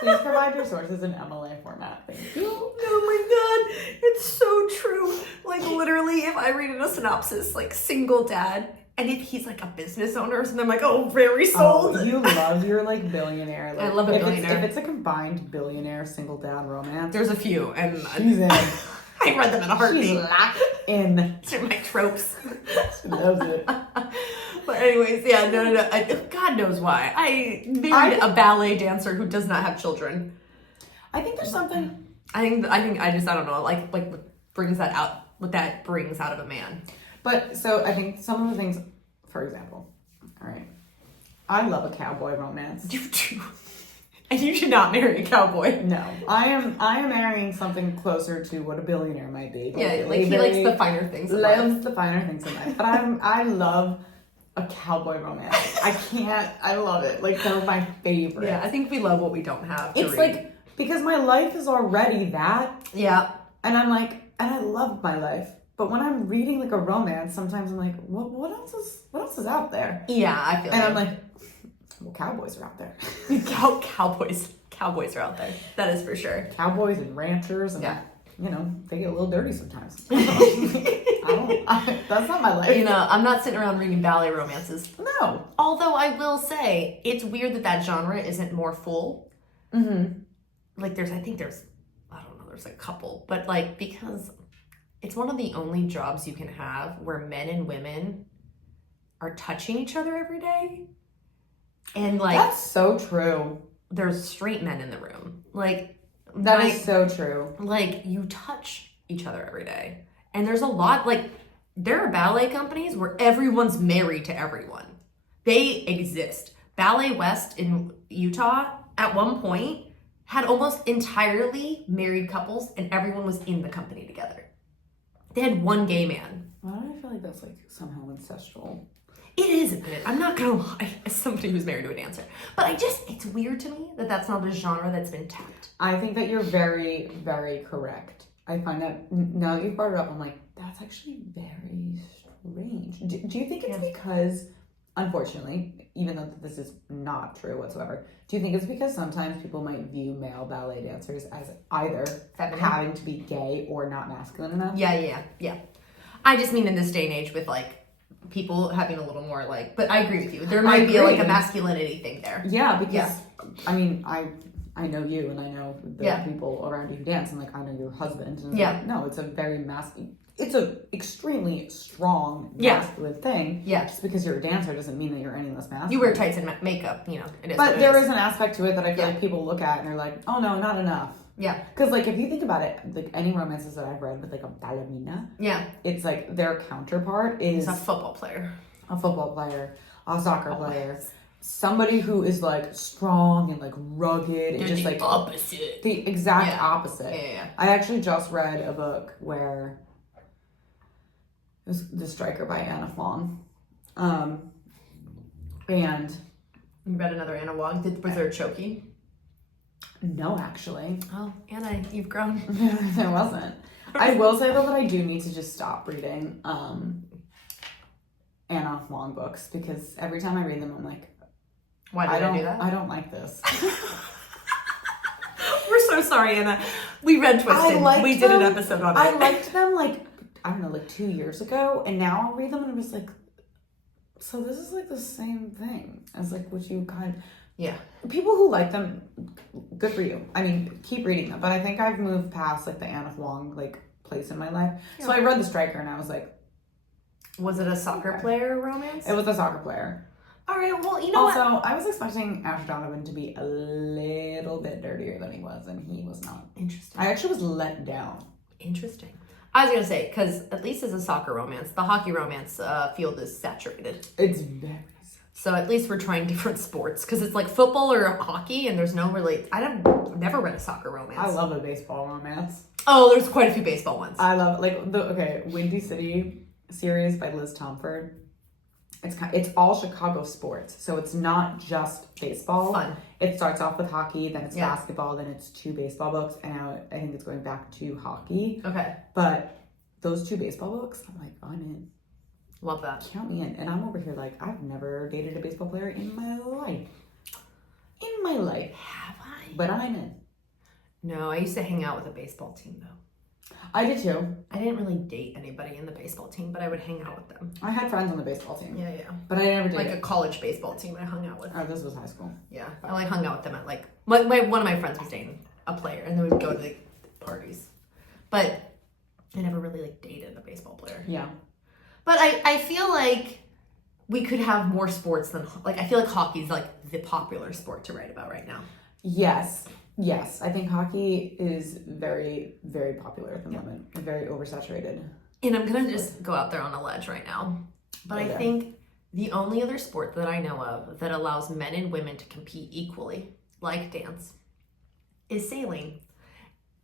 Please provide your sources in MLA format. Thank you. Oh my god, it's so true. Like literally, if I read in a synopsis, like single dad, and if he's like a business owner, and I'm like, oh, very sold. Oh, you love your like billionaire. Like, I love a billionaire. If it's a combined billionaire single dad romance, There's a few, and she's in. I read them in a heartbeat. She's locked in. They're my tropes. She loves it. But anyways, yeah, no. God knows why. I married a ballet dancer who does not have children. I think there's something. I don't know, like what brings that out, what that brings out of a man. But so I think some of the things, for example, all right, I love a cowboy romance. You do. And you should not marry a cowboy. No, I am marrying something closer to what a billionaire might be. Yeah, like he likes the finer things. Loves the finer things in life. But I love a cowboy romance. I love it. Like they're my favorite. Yeah, I think we love what we don't have. It's like, because my life is already that. Yeah. And I'm like, and I love my life. But when I'm reading like a romance, sometimes I'm like, what else is out there? Yeah, I feel. And I'm like, well, cowboys are out there. Cowboys are out there. That is for sure. Cowboys and ranchers, and you know, they get a little dirty sometimes. That's not my life. You know, I'm not sitting around reading ballet romances. No. Although I will say, it's weird that genre isn't more full. Mm-hmm. Like there's a couple, but like, because it's one of the only jobs you can have where men and women are touching each other every day. And like, that's so true. There's straight men in the room. Like, that is so true. Like, you touch each other every day. And there's a lot, like, there are ballet companies where everyone's married to everyone. They exist. Ballet West in Utah, at one point, had almost entirely married couples, and everyone was in the company together. They had one gay man. Why do I feel like that's like somehow ancestral? It is a bit. I'm not gonna lie, as somebody who's married to a dancer. But it's weird to me that that's not a genre that's been tapped. I think that you're very, very correct. I find that, now that you've brought it up, I'm like, that's actually very strange. Do you think it's because, unfortunately, even though this is not true whatsoever, do you think it's because sometimes people might view male ballet dancers as either having to be gay or not masculine enough? Yeah. I just mean in this day and age with like people having a little more like, but I agree with you. There might be like a masculinity thing there. Yeah, because I mean, I know you and I know the people around you who dance, and like I know your husband. And like, no, it's a very masculine. It's a extremely strong masculine thing. Yeah. Just because you're a dancer doesn't mean that you're any less masculine. You wear tights and makeup, you know. It is. But there is an aspect to it that I feel like people look at and they're like, oh no, not enough. Yeah. Because like if you think about it, like any romances that I've read with like a ballerina, it's like their counterpart is a football player, a soccer player. Somebody who is like strong and like rugged and just like opposite. The exact opposite. Yeah. I actually just read a book where it was The Striker by Anna Fong. And you read another Anna Wong. Was there a choking? No, actually. Oh, Anna, you've grown. There wasn't. I will say though that I do need to just stop reading Anna Fong books, because every time I read them I'm like, why did I do that? I don't like this. We're so sorry, Anna. We read Twisted. We did an episode on it. I liked them like, I don't know, like 2 years ago, and now I'll read them and it was like, so this is like the same thing as like what you kind of... Yeah. People who like them, good for you. I mean, keep reading them. But I think I've moved past like the Anna Wong like place in my life. Yeah. So I read The Striker and I was like... Was it a soccer player romance? It was a soccer player. All right, well, you know what? Also, I was expecting Ash Donovan to be a little bit dirtier than he was, and he was not. Interesting. I actually was let down. Interesting. I was going to say, because at least as a soccer romance, the hockey romance field is saturated. It's very saturated. So at least we're trying different sports, because it's like football or hockey, and there's no really... I've never read a soccer romance. I love a baseball romance. Oh, there's quite a few baseball ones. I love it. Like, Windy City series by Liz Tomford. It's all Chicago sports, so it's not just baseball. Fun. It starts off with hockey, then it's basketball, then it's 2 baseball books, and now I think it's going back to hockey. Okay. But those 2 baseball books, I'm like, I'm in. Love that. Count me in. And I'm over here like, I've never dated a baseball player in my life. In my life. Have I? But I'm in. No, I used to hang out with a baseball team, though. I did too. I didn't really date anybody in the baseball team, but I would hang out with them. I had friends on the baseball team. Yeah. But I never did. Like a college baseball team I hung out with. Oh, this was high school. Yeah. I like hung out with them at like, one of my friends was dating a player, and then we'd go to the parties. But I never really like dated a baseball player. Yeah. But I feel like we could have more sports than, like, I feel like hockey's like the popular sport to write about right now. Yes. I think hockey is very, very popular at the moment. Very oversaturated. And I'm going to just go out there on a ledge right now. But I think the only other sport that I know of that allows men and women to compete equally, like dance, is sailing.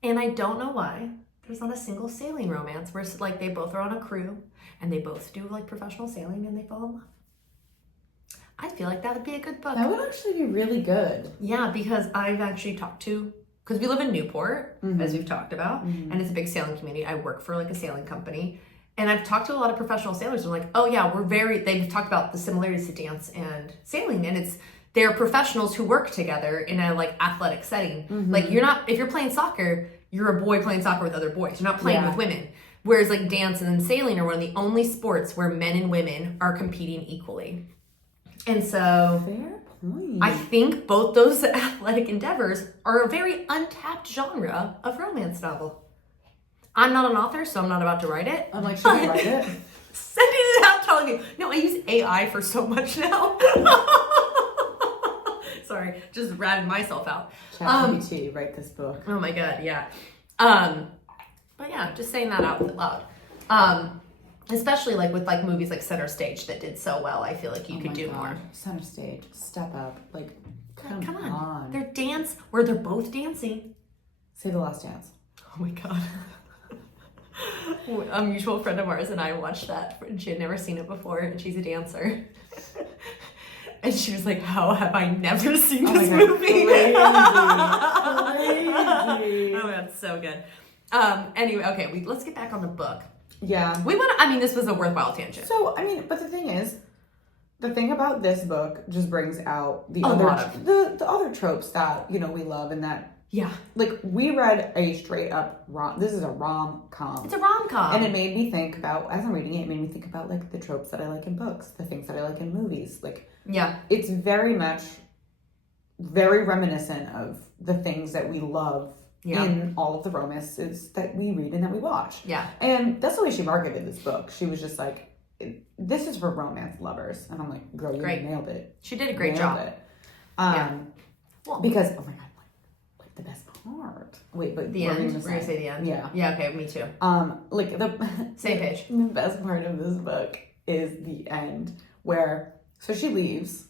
And I don't know why there's not a single sailing romance where like they both are on a crew and they both do like professional sailing and they fall in love. I feel like that would be a good book. That would actually be really good. Yeah, because I've actually talked to, because we live in Newport, as we've talked about, and it's a big sailing community. I work for like a sailing company, and I've talked to a lot of professional sailors. And like, oh yeah, they've talked about the similarities to dance and sailing, and they're professionals who work together in a like athletic setting. Like if you're playing soccer, you're a boy playing soccer with other boys. You're not playing with women. Whereas like dance and sailing are one of the only sports where men and women are competing equally. And so fair point. I think both those athletic endeavors are a very untapped genre of romance novel. I'm not an author, so I'm not about to write it. I'm like, should I write it? Sending it out telling you. No, I use AI for so much now. Sorry, just ratted myself out. ChatGPT, write this book. Oh my god, yeah. But yeah, just saying that out loud. Especially like with like movies like Center Stage that did so well, I feel like you could do more. Center Stage, step up, like come on. Their dance where they're both dancing. Say The Last Dance. Oh my god. A mutual friend of ours and I watched that. She had never seen it before, and she's a dancer. And she was like, how have I never seen this movie? Crazy. Oh my god, so good. Anyway, okay, let's get back on the book. Yeah. This was a worthwhile tangent. So, I mean, but the thing is, the thing about this book just brings out the other other tropes that, we love and that Yeah. Like, we read a straight up this is a rom-com. It's a rom-com. And it made me think about, as I'm reading it, it made me think about, like, the tropes that I like in books, the things that I like in movies. Like, yeah. It's very much, very reminiscent of the things that we love in all of the romances that we read and that we watch. Yeah. And that's the way she marketed this book. She was just like, this is for romance lovers. And I'm like, girl, you nailed it. She did a great job. It. Because, oh my God, like the best part. Wait, but the end? We're going to say the end? Yeah. Yeah, okay, me too. Like Same page. The best part of this book is the end where, so she leaves.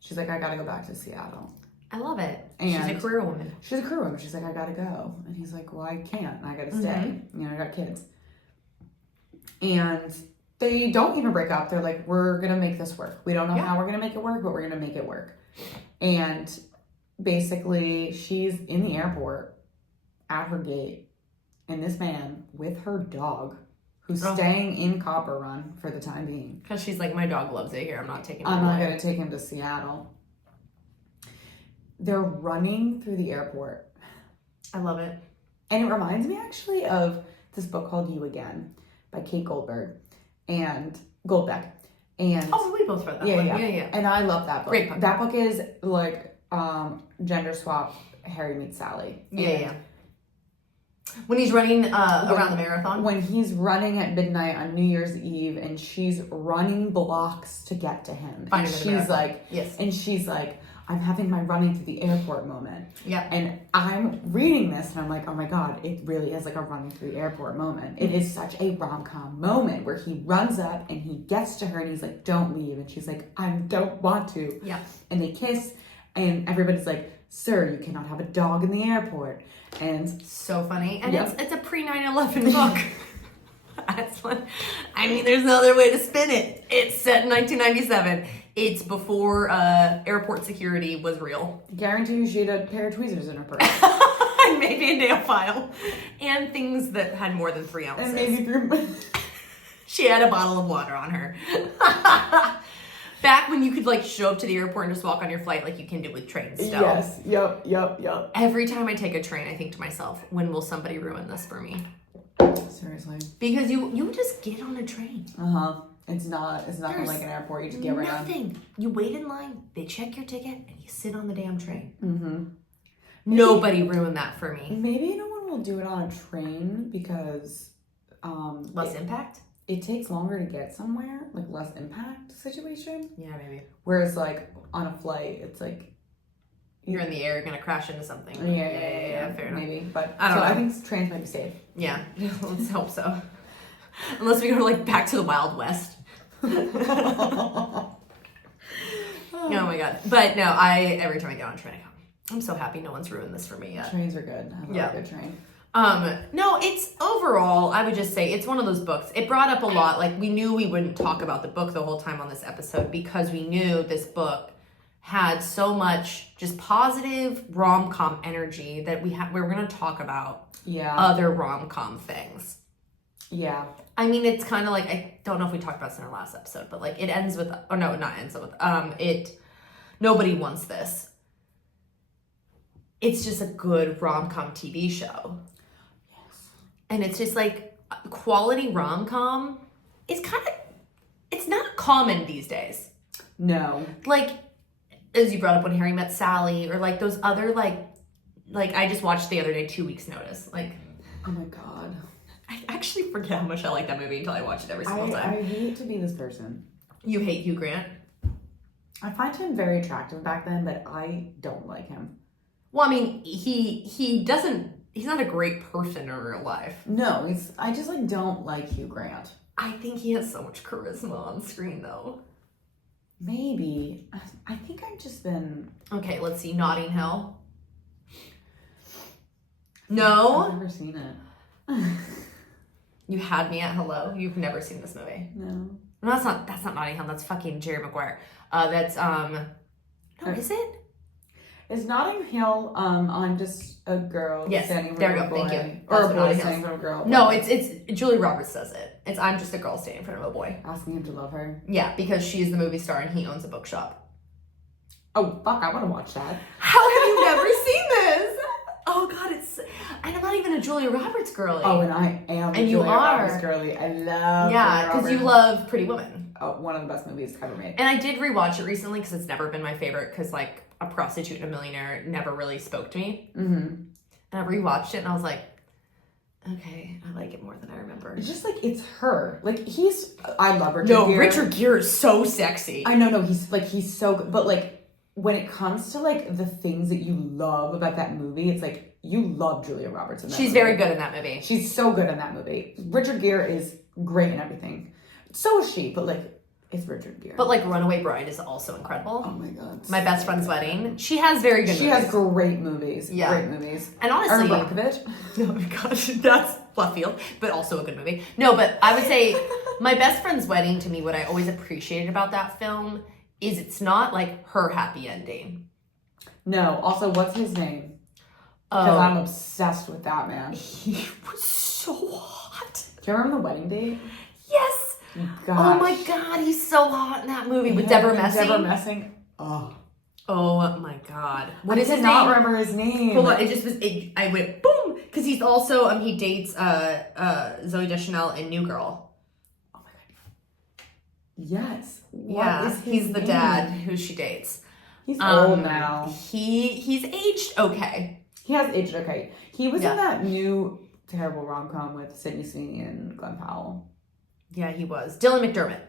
She's like, I gotta go back to Seattle. I love it. And she's a career woman. She's a career woman. She's like, I gotta go. And he's like, well, I can't. I gotta stay. You know, I got kids. And they don't even break up. They're like, we're gonna make this work. We don't know how we're gonna make it work, but we're gonna make it work. And basically, she's in the airport at her gate, and this man with her dog, who's staying in Copper Run for the time being. Because she's like, my dog loves it here. I'm not taking him I'm not away. going to take him to Seattle. They're running through the airport. I love it. And it reminds me actually of this book called You Again by Kate Goldberg and Goldbeck. And we both read that one. Yeah. And I love that book. Great book. That book is like gender swap Harry meets Sally. Yeah. When he's running around the marathon? When he's running at midnight on New Year's Eve and she's running blocks to get to him. And she's like, and she's like, I'm having my running through the airport moment. Yeah. And I'm reading this and I'm like, oh my God, it really is like a running through the airport moment. It is such a rom-com moment where he runs up and he gets to her and he's like, don't leave. And she's like, I don't want to. Yeah. And they kiss and everybody's like, sir, you cannot have a dog in the airport. And so funny. And it's a pre 9/11 book. That's what, I mean, there's no other way to spin it. It's set in 1997. It's before airport security was real. Guarantee you she had a pair of tweezers in her purse. And maybe a nail file. And things that had more than 3 ounces. And maybe she had a bottle of water on her. Back when you could like show up to the airport and just walk on your flight like you can do with trains still. Yes. Yep. Every time I take a train, I think to myself, when will somebody ruin this for me? Seriously. Because you just get on a train. It's nothing like an airport. You just get around. Nothing. You wait in line, they check your ticket, and you sit on the damn train. Nobody ruined that for me. Maybe no one will do it on a train because less impact? It takes longer to get somewhere, like less impact situation. Yeah, maybe. Whereas like on a flight, it's like you're in the air, you're gonna crash into something. Yeah, fair enough. Maybe, but I don't know. I think trains might be safe. Yeah, let's hope so. Unless we go like back to the Wild West. Oh my God! But no, every time I get on a train, I go, I'm so happy no one's ruined this for me yet. Trains are good. I love a good train. No, it's overall, I would just say it's one of those books. It brought up a lot. Like we knew we wouldn't talk about the book the whole time on this episode because we knew this book had so much just positive rom-com energy that we're going to talk about other rom-com things. Yeah. I mean, it's kind of like, I don't know if we talked about this in our last episode, but like it ends with, or no, not ends with, nobody wants this. It's just a good rom-com TV show. Yes. And it's just like quality rom-com is it's not common these days. No. Like, as you brought up when Harry Met Sally, or like those other like I just watched the other day 2 Weeks Notice. Like, oh my God. I actually forget how much I like that movie until I watch it every single time. I hate to be this person. You hate Hugh Grant? I find him very attractive back then, but I don't like him. Well, I mean, he's not a great person in real life. No, I just like don't like Hugh Grant. I think he has so much charisma on screen though. Maybe. I think I've just been... Okay, let's see. Notting Hill. No? I've never seen it. You had me at hello. You've never seen this movie. No. No, that's not Notting Hill. That's fucking Jerry Maguire. That's no, is it? Is Notting Hill I'm just a girl standing in front of a boy? Thank you. Or a boy standing in front of a girl? No, it's Julie Roberts says it. It's I'm just a girl standing in front of a boy. Asking him to love her. Yeah, because she's the movie star and he owns a bookshop. Oh, fuck, I want to watch that. How have you never seen this? Oh God, and I'm not even a Julia Roberts girly. Oh, and I am And you Julia are. Roberts girly. I love Yeah, because you love Pretty Woman. Oh, one of the best movies ever made. And I did rewatch it recently because it's never been my favorite because like A Prostitute and a Millionaire never really spoke to me. Mm-hmm. And I rewatched it and I was like, okay, I like it more than I remember. It's just like, it's her. Like, I love Richard Gere. No, Richard Gere is so sexy. I know, he's so good. But like, when it comes to like the things that you love about that movie, it's like, you love Julia Roberts in that movie. She's very good in that movie. She's so good in that movie. Richard Gere is great in everything. So is she, but like, it's Richard Gere. But like Runaway Bride is also incredible. Oh my God. My Best Friend's Wedding. She has very good movies. She has great movies. Yeah. Great movies. And honestly... Erin Brockovich. Oh my gosh, that's left field, but also a good movie. No, but I would say My Best Friend's Wedding, to me, what I always appreciated about that film is it's not like her happy ending. No, also, what's his name? Because I'm obsessed with that man. He was so hot. Do you remember The Wedding Date? Yes. Gosh. Oh my God, he's so hot in that movie with Deborah Messing. Deborah Messing. Oh. Oh my God. What is his name? I not remember his name. Hold on, it just was, I went boom, because he's also, he dates Zooey Deschanel in New Girl. Oh my God. Yes. He's the dad who she dates. He's old now. He's aged okay. He has aged okay. He was in that new terrible rom-com with Sydney Sweeney and Glenn Powell. Yeah, he was. Dylan McDermott.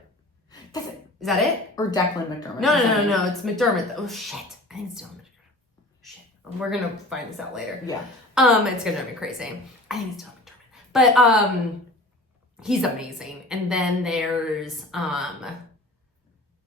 That's it. Is that it? Or Declan McDermott. No. It's McDermott. Oh, shit. I think it's Dylan McDermott. Shit. We're going to find this out later. Yeah. It's going to drive me crazy. I think it's Dylan McDermott. But, he's amazing. And then there's, I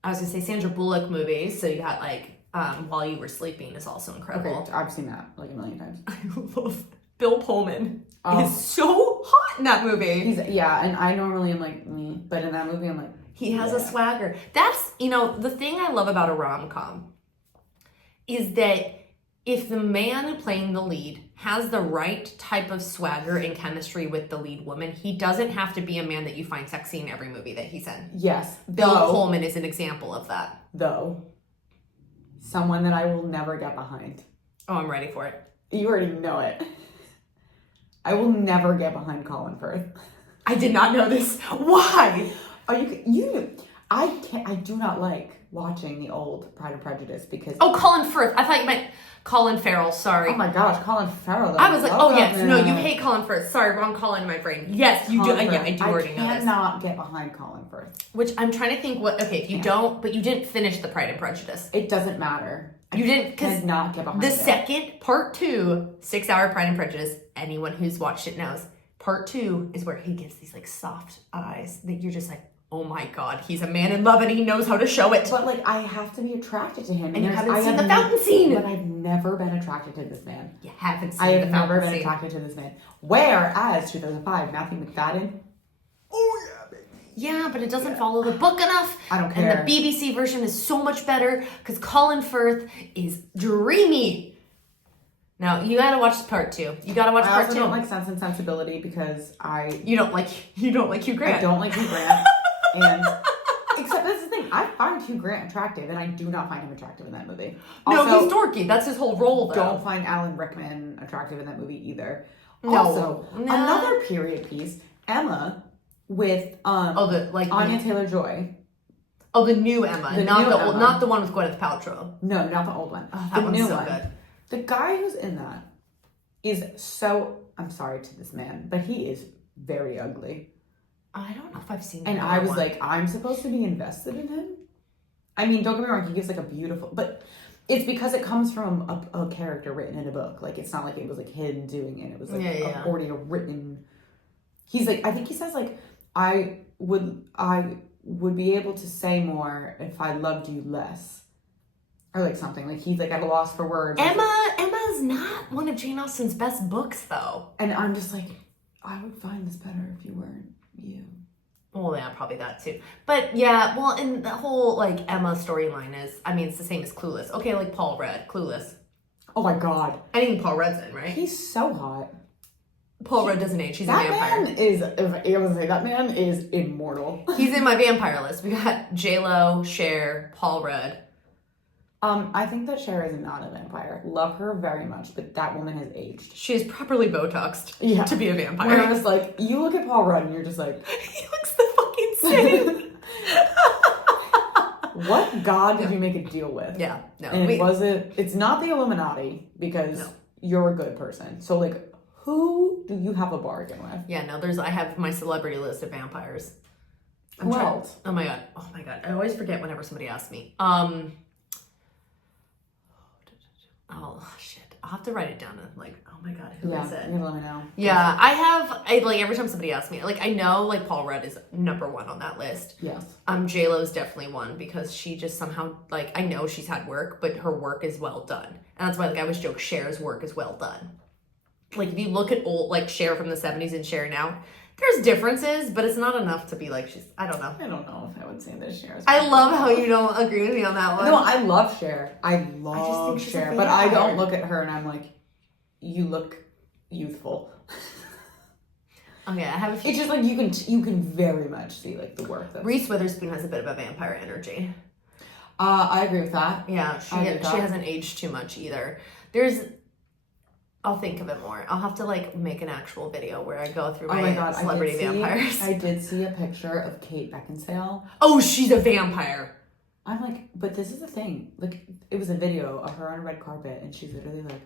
was going to say Sandra Bullock movies. So you got, like, While You Were Sleeping is also incredible. Okay, I've seen that, like, a million times. I love Bill Pullman. He's so hot in that movie. And I normally am like, but in that movie, I'm like, he has a swagger. That's, the thing I love about a rom-com is that if the man playing the lead has the right type of swagger and chemistry with the lead woman, he doesn't have to be a man that you find sexy in every movie that he's in. Yes. Bill Pullman is an example of that. Though, someone that I will never get behind. Oh, I'm ready for it. You already know it. I will never get behind Colin Firth. I did not know this. Why? Are you? I do not like watching the old Pride and Prejudice because. Oh, Colin Firth. I thought you meant Colin Farrell. Sorry. Oh my gosh, Colin Farrell. I was like, oh yes, no, you hate Colin Firth. Sorry, wrong Colin in my brain. Yes, you do. Yeah, I do already know this. I cannot get behind Colin Firth. Which I'm trying to think. If you don't, but you didn't finish the Pride and Prejudice. It doesn't matter. You didn't, because not get behind the second part 2, 6-hour Pride and Prejudice. Anyone who's watched it knows. Part 2 is where he gives these like soft eyes that you're just like, oh my God, he's a man in love and he knows how to show it. But like, I have to be attracted to him. And you haven't seen the fountain scene. But I've never been attracted to this man. You haven't seen the fountain scene. I have never been scene. attracted to this man. Whereas 2005, Matthew McFadden. Oh yeah, baby. Yeah, but it doesn't follow the book enough. I don't care. And the BBC version is so much better because Colin Firth is dreamy. Now, you gotta watch part 2. You gotta watch part 2. I also don't like Sense and Sensibility because You don't like Hugh Grant. I don't like Hugh Grant. And except that's the thing, I find Hugh Grant attractive, and I do not find him attractive in that movie. Also, no, he's dorky. That's his whole role, though. Don't find Alan Rickman attractive in that movie either. No. Also, another period piece, Emma with Anya Taylor-Joy. Oh, the new Emma, not the one with Gwyneth Paltrow. No, not the old one. Oh, that one's so good. The guy who's in that is so. I'm sorry to this man, but he is very ugly. I don't know if I've seen. And I was like, I'm supposed to be invested in him. I mean, don't get me wrong. He gives like a beautiful, but it's because it comes from a character written in a book. Like it's not like it was like him doing it. It was like already a written. He's like, I think he says like, I would be able to say more if I loved you less, or like something. Like he's like at a loss for words. Emma's not one of Jane Austen's best books, though. And I'm just like, I would find this better if you weren't you. Well, yeah, probably that too. But yeah, well, and the whole like Emma storyline is, I mean, it's the same as Clueless. Okay, like Paul Rudd, Clueless. Oh my God. I think Paul Rudd's in, right? He's so hot. Paul Rudd doesn't age. He's a vampire. That man is immortal. He's in my vampire list. We got J-Lo, Cher, Paul Rudd. I think that Cher is not a vampire. Love her very much, but that woman has aged. She is properly Botoxed to be a vampire. Whereas, like, you look at Paul Rudd and you're just like... he looks the fucking same. What god did you make a deal with? Yeah, no. And it's not the Illuminati, because you're a good person. So, like, who do you have a bargain with? Yeah, no, I have my celebrity list of vampires. Who else? Oh my god. I always forget whenever somebody asks me. Oh shit. I'll have to write it down and like, oh my god, who is it? You let me know. Yeah, I like every time somebody asks me, like I know like Paul Rudd is number one on that list. Yes. J-Lo is definitely one because she just somehow like I know she's had work, but her work is well done. And that's why like I always joke Cher's work is well done. Like if you look at old like Cher from the 70s and Cher now, there's differences, but it's not enough to be like I don't know. I don't know if I would say that Cher. I love how you don't agree with me on that one. No, I love Cher. I just think she's Cher, a but I vampire. don't look at her and I'm like, you look youthful. Okay, I have a few. It's just like you can very much see like the work that Reese Witherspoon has a bit of a vampire energy. I agree with that. Yeah, she hasn't aged too much either. I'll think of it more. I'll have to like make an actual video where I go through my celebrity vampires. I did see a picture of Kate Beckinsale. Oh, she's a vampire. I'm like, but this is the thing. Like, it was a video of her on a red carpet, and she's literally like,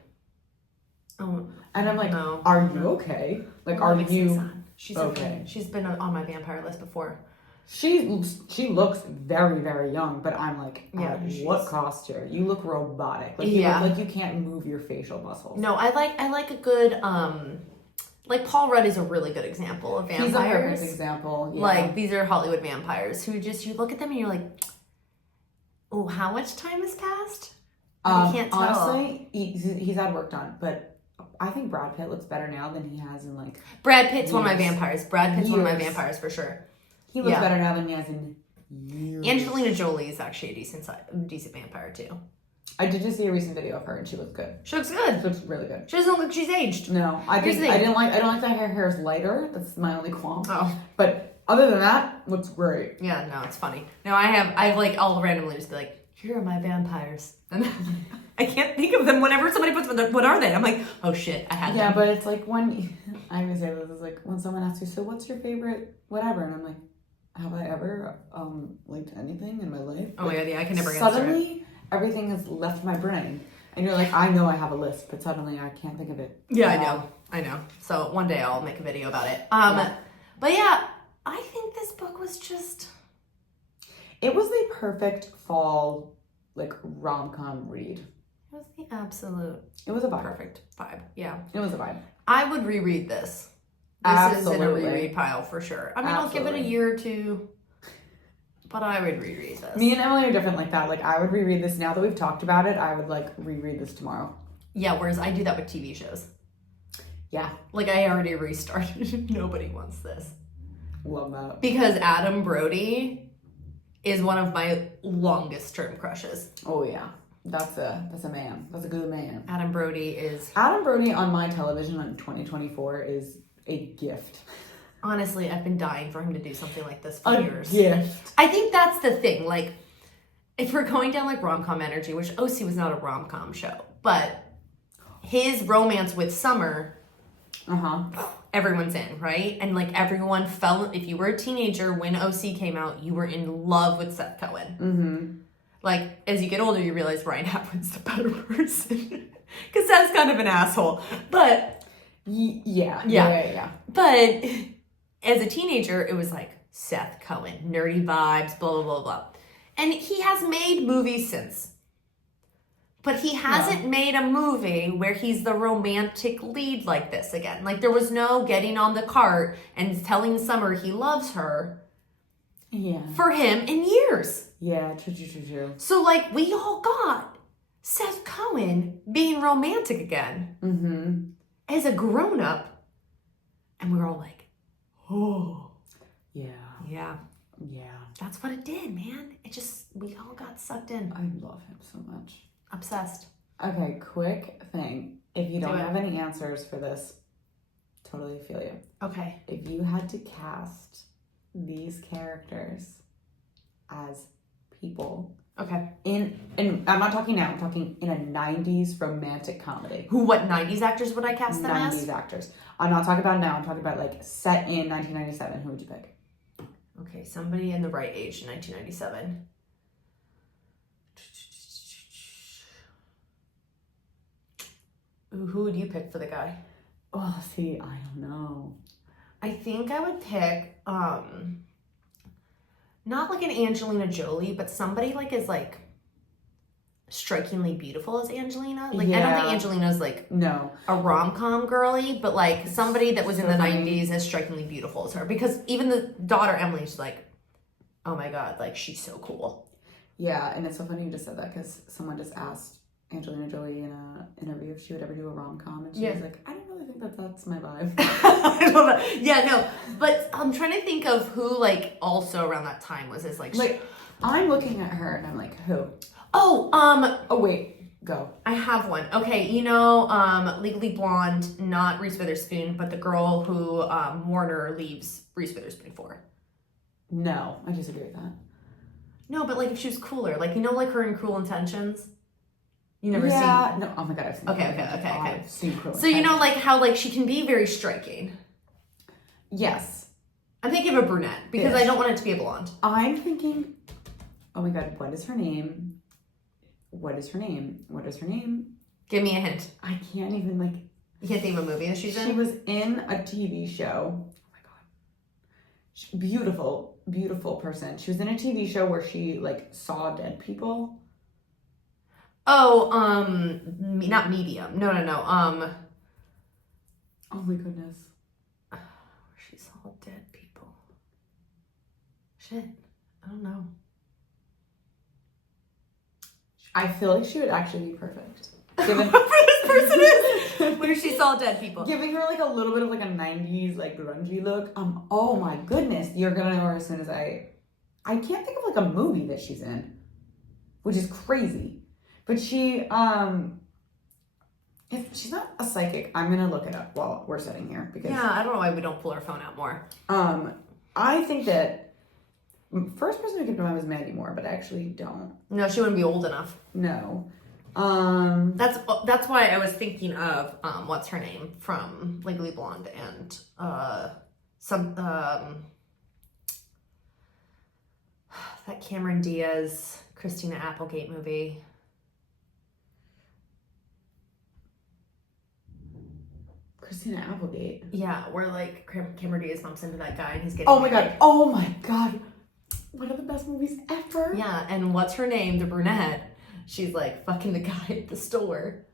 oh, and I'm like, no, are you okay? Like, are you? She's okay? She's been on my vampire list before. She looks very, very young, but I'm like, yeah, what cost here? You look robotic. Like, you look like you can't move your facial muscles. No, I like a good like Paul Rudd is a really good example of vampires. He's a perfect example. Yeah. Like these are Hollywood vampires who just you look at them and you're like, oh, how much time has passed? You can't tell. Honestly, he's had work done, but I think Brad Pitt looks better now than he has in like. Brad Pitt's one of my vampires. Brad Pitt's one of my vampires for sure. He looks better now than he has in years. Angelina Jolie is actually a decent vampire too. I did just see a recent video of her and she looks good. She looks good. She looks really good. She doesn't look like she's aged. No, I don't like that her hair is lighter. That's my only qualm. Oh. But other than that, looks great. Yeah, no, it's funny. No, I've like I'll randomly just be like, here are my vampires. And I can't think of them whenever somebody puts them, what are they? I'm like, oh shit, I had them. Yeah, but it's like when, I always say this, is like when someone asks you, so what's your favorite whatever? And I'm like, have I ever liked anything in my life? Oh my god, yeah, I can never answer suddenly, everything has left my brain. And you're like, I know I have a list, but suddenly I can't think of it. Yeah, I know. So one day I'll make a video about it. But yeah, I think this book was just... It was the perfect fall, like, rom-com read. It was the absolute... It was a vibe. Perfect vibe, yeah. It was a vibe. I would reread this. This is in a reread pile for sure. I mean, I'll give it a year or two, but I would reread this. Me and Emily are different like that. Like, I would reread this now that we've talked about it. I would, like, reread this tomorrow. Yeah, whereas I do that with TV shows. Yeah. Like, I already restarted. Nobody wants this. Love that. Because Adam Brody is one of my longest term crushes. Oh, yeah. That's a man. That's a good man. Adam Brody on my television in 2024 is a gift. Honestly, I've been dying for him to do something like this for years. Gift. I think that's the thing. Like, if we're going down like rom-com energy, which OC was not a rom-com show, but his romance with Summer, everyone's in, right? And like everyone if you were a teenager when OC came out, you were in love with Seth Cohen. Mm-hmm. Like, as you get older, you realize Ryan Atwood's the better person. Because Seth's kind of an asshole. But... Yeah. But as a teenager, it was like Seth Cohen, nerdy vibes, blah, blah, blah, blah. And he has made movies since. But he hasn't made a movie where he's the romantic lead like this again. Like, there was no getting on the cart and telling Summer he loves her for him in years. Yeah, true. So, like, we all got Seth Cohen being romantic again. Mm-hmm. As a grown-up, and we were all like, oh. Yeah. That's what it did, man. We all got sucked in. I love him so much. Obsessed. Okay, quick thing. If you don't have any answers for this, totally feel you. Okay. If you had to cast these characters as people Okay. And I'm not talking now, I'm talking in a 90s romantic comedy. What 90s actors would I cast them 90s as? actors. I'm not talking about now, I'm talking about like set in 1997. Who would you pick? Okay, somebody in the right age in 1997. Ooh, who would you pick for the guy? Oh, see, I don't know. I think I would pick, not like an Angelina Jolie, but somebody like as like strikingly beautiful as Angelina. Like, I don't think Angelina's like no a rom-com girly, but like somebody that was in the funny. 90s as strikingly beautiful as her. Because even the daughter, Emily's like, oh my God, like she's so cool. Yeah, and it's so funny you just said that because someone just asked Angelina Jolie in an interview if she would ever do a rom-com, and she was like, I don't really think that's my vibe. I don't know. Yeah, no, but I'm trying to think of who like also around that time was as like I'm looking at her and I'm like, who? Oh, wait, go. I have one. Okay, you know, Legally Blonde, not Reese Witherspoon, but the girl who Warner leaves Reese Witherspoon for. No, I disagree with that. No, but like if she was cooler, like you know, like her in Cruel Intentions. You never seen? No. Oh my God, I've seen. Okay. I've seen Cruel So you know, like how like she can be very striking. Yes. I'm thinking of a brunette because I don't want it to be a blonde. I'm thinking, oh my God, what is her name? What is her name? Give me a hint. I can't even like. You can't think of a movie that she's in? She was in a TV show. Oh my God. Beautiful, beautiful person. She was in a TV show where she like saw dead people. Oh, not Medium. No. Oh my goodness. She saw dead people. Shit. I don't know. I feel like she would actually be perfect. Given Whoever this person is, where she saw dead people. Giving her like a little bit of like a 90s like grungy look. Oh my goodness. You're gonna know her as soon as I can't think of like a movie that she's in, which is crazy. But she, if she's not a psychic, I'm gonna look it up while we're sitting here because I don't know why we don't pull our phone out more. I think that first person who came to mind was Mandy Moore, but I actually don't. No, she wouldn't be old enough. No. That's why I was thinking of what's her name from Legally Blonde and that Cameron Diaz Christina Applegate movie. Christina Applegate. Yeah, where like Cameron Diaz bumps into that guy and he's getting. Oh my God. One of the best movies ever. Yeah, and what's her name? The brunette. She's like fucking the guy at the store.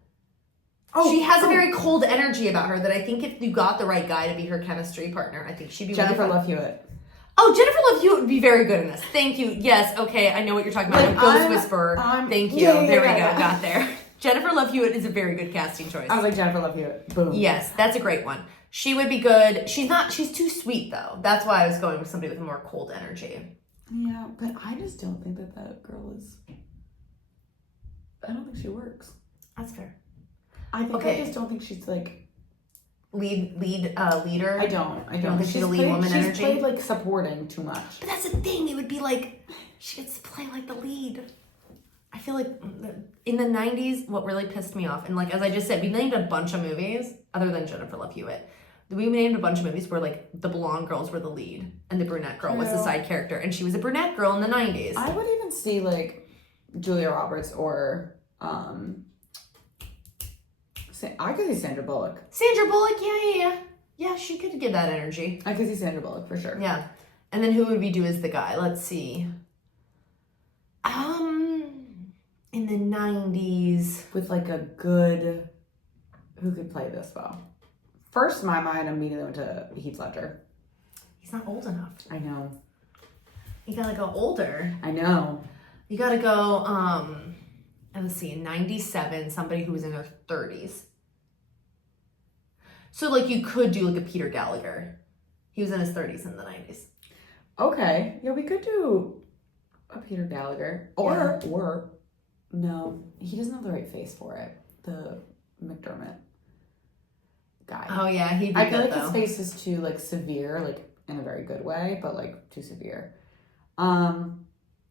She has a very cold energy about her that I think if you got the right guy to be her chemistry partner, I think she'd be Jennifer really Love Hewitt. Oh, Jennifer Love Hewitt would be very good in this. Thank you. Yes, okay, I know what you're talking about. Ghost Whisperer. Thank you. There we go. Got there. Jennifer Love Hewitt is a very good casting choice. I was like, Jennifer Love Hewitt. Boom. Yes, that's a great one. She would be good. She's too sweet though. That's why I was going with somebody with a more cold energy. Yeah, but I just don't think that girl is. I don't think she works. That's fair. I just don't think she's like leader. I don't think she's a lead woman energy. She's played like supporting too much. But that's the thing. It would be like she gets to play like the lead. I feel like in the 90s, what really pissed me off, and like as I just said, we named a bunch of movies other than Jennifer Love Hewitt. We named a bunch of movies where like the blonde girls were the lead and the brunette girl was the side character, and she was a brunette girl in the 90s. I would even see like Julia Roberts or I could see Sandra Bullock. Yeah, she could give that energy. I could see Sandra Bullock for sure. Yeah. And then who would we do as the guy? Let's see. In the 90s. With like a good, who could play this well? First, my mind immediately went to Heath Ledger. He's not old enough. I know. You gotta go older. I know. You gotta go, let's see, in 97, somebody who was in their 30s. So like you could do like a Peter Gallagher. He was in his 30s in the 90s. Okay. Yeah, we could do a Peter Gallagher. Or no, he doesn't have the right face for it. The McDermott guy. Oh yeah, he'd be I feel good, like though. his face is too like severe, like in a very good way, but like too severe.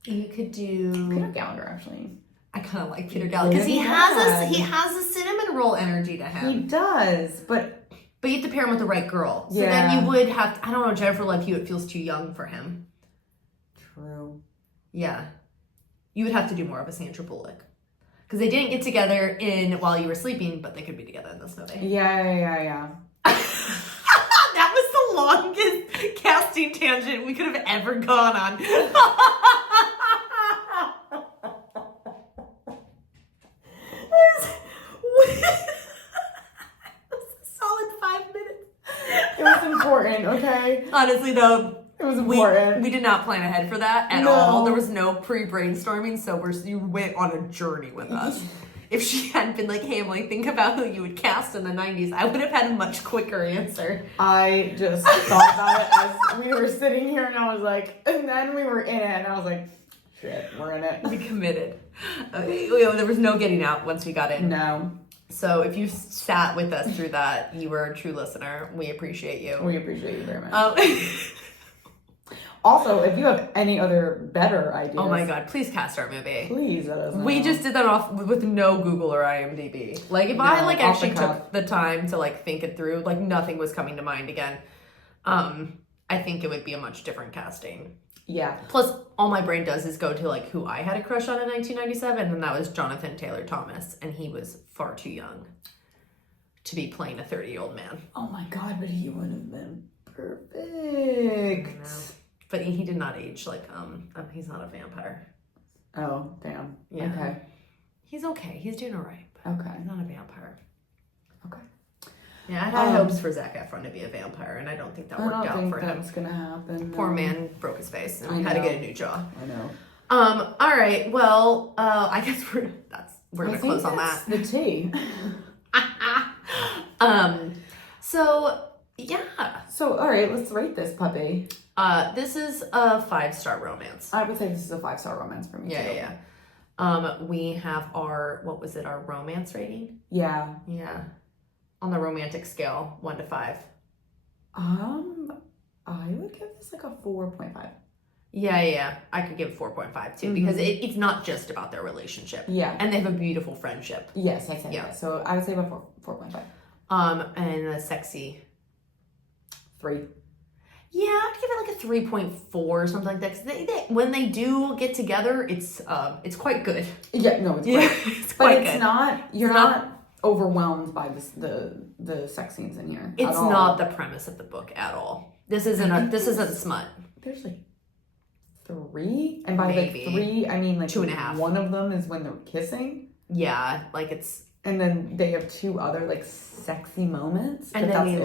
You could do Peter Gallagher, actually. I kind of like Peter Gallagher because he has a cinnamon roll energy to him. He does, but you have to pair him with the right girl. So then you would have I don't know, Jennifer Love Hewitt feels too young for him. True. Yeah. You would have to do more of a Sandra Bullock. Because they didn't get together in While You Were Sleeping, but they could be together in this movie. Yeah. That was the longest casting tangent we could have ever gone on. Solid 5 minutes. It was important, okay? Honestly, though, it was important. We did not plan ahead for that at all. There was no pre-brainstorming, so you went on a journey with us. If she hadn't been like, hey, Emily, think about who you would cast in the 90s, I would have had a much quicker answer. I just thought about it as we were sitting here, and I was like, and then we were in it, and I was like, shit, we're in it. We committed. Okay, there was no getting out once we got in. No. So if you sat with us through that, you were a true listener. We appreciate you. We appreciate you very much. Also, if you have any other better ideas. Oh my God, please cast our movie. Please let us know. We just did that off with no Google or IMDb. Like if I actually took the time to think it through, nothing was coming to mind again. I think it would be a much different casting. Yeah. Plus, all my brain does is go to who I had a crush on in 1997, and that was Jonathan Taylor Thomas, and he was far too young to be playing a 30-year-old man. Oh my God, but he would have been perfect. But he did not age he's not a vampire. Oh, damn. Yeah. Okay. He's okay. He's doing all right. Okay. He's not a vampire. Okay. Yeah, I had hopes for Zac Efron to be a vampire, and I don't think that worked out for him. I don't think that's gonna happen. Poor man broke his face and had to get a new jaw. I know. All right. Well, I guess we're gonna close on that. The tea. So yeah. So all right, let's rate this puppy. This is a 5-star romance. I would say this is a 5-star romance for me too. Yeah. We have our romance rating? Yeah. Yeah. On the romantic scale, 1 to 5. I would give this a 4.5. Yeah. I could give 4.5 too, because it's not just about their relationship. Yeah. And they have a beautiful friendship. Yes, I said that. So I would say about 4.5. And a sexy 3. Yeah, I'd give it a 3.4 or something like that. Because when they do get together, it's quite good. Yeah, no, it's great. It's quite good. You're not overwhelmed by the sex scenes in here. It's not the premise of the book at all. This isn't smut. There's 3, and by Maybe. 3 I mean 2.5. One of them is when they're kissing. Yeah, it's. And then they have 2 other sexy moments. And then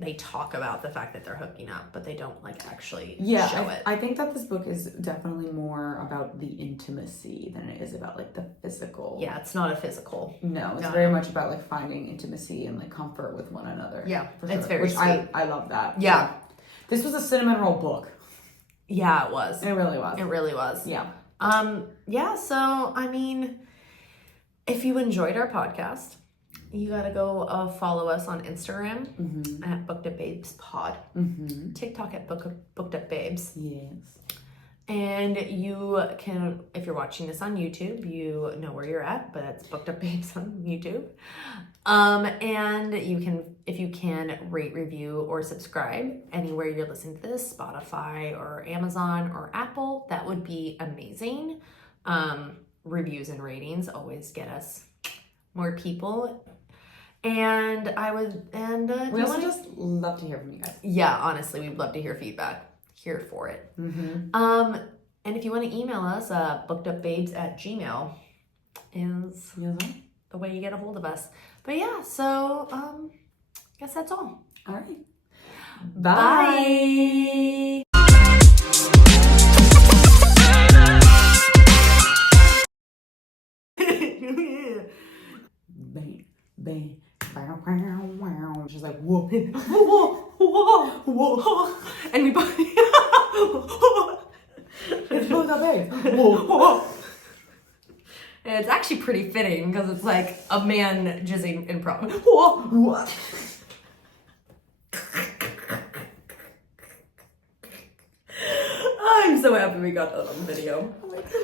they talk about the fact that they're hooking up, but they don't actually show it. I think that this book is definitely more about the intimacy than it is about the physical. Yeah, it's not a physical. No, it's very much about finding intimacy and comfort with one another. Yeah, for sure. it's very sweet. I love that. Yeah. So, this was a cinnamon roll book. Yeah, it was. It really was. It really was. Yeah. Yeah, so I mean, if you enjoyed our podcast, you gotta go follow us on Instagram at Booked Up Babes Pod, TikTok at Booked Up Babes. Yes. And you can, if you're watching this on YouTube, you know where you're at, but it's Booked Up Babes on YouTube. And you can, if you can, rate, review, or subscribe anywhere you're listening to this, Spotify or Amazon or Apple. That would be amazing. Reviews and ratings always get us more people. And we also just love to hear from you guys. Yeah, honestly, we'd love to hear feedback. Here for it. And if you want to email us, bookedupbabes@gmail.com is the way you get a hold of us. But yeah, so guess that's all. All right. Bye. Bang, bang, wow, wow, wow. She's like, whoa, whoa, whoa, whoa. And we both. It's Booked Up Babes. Whoa. And it's actually pretty fitting because it's a man jizzing in prom. Whoa. I'm so happy we got that on video.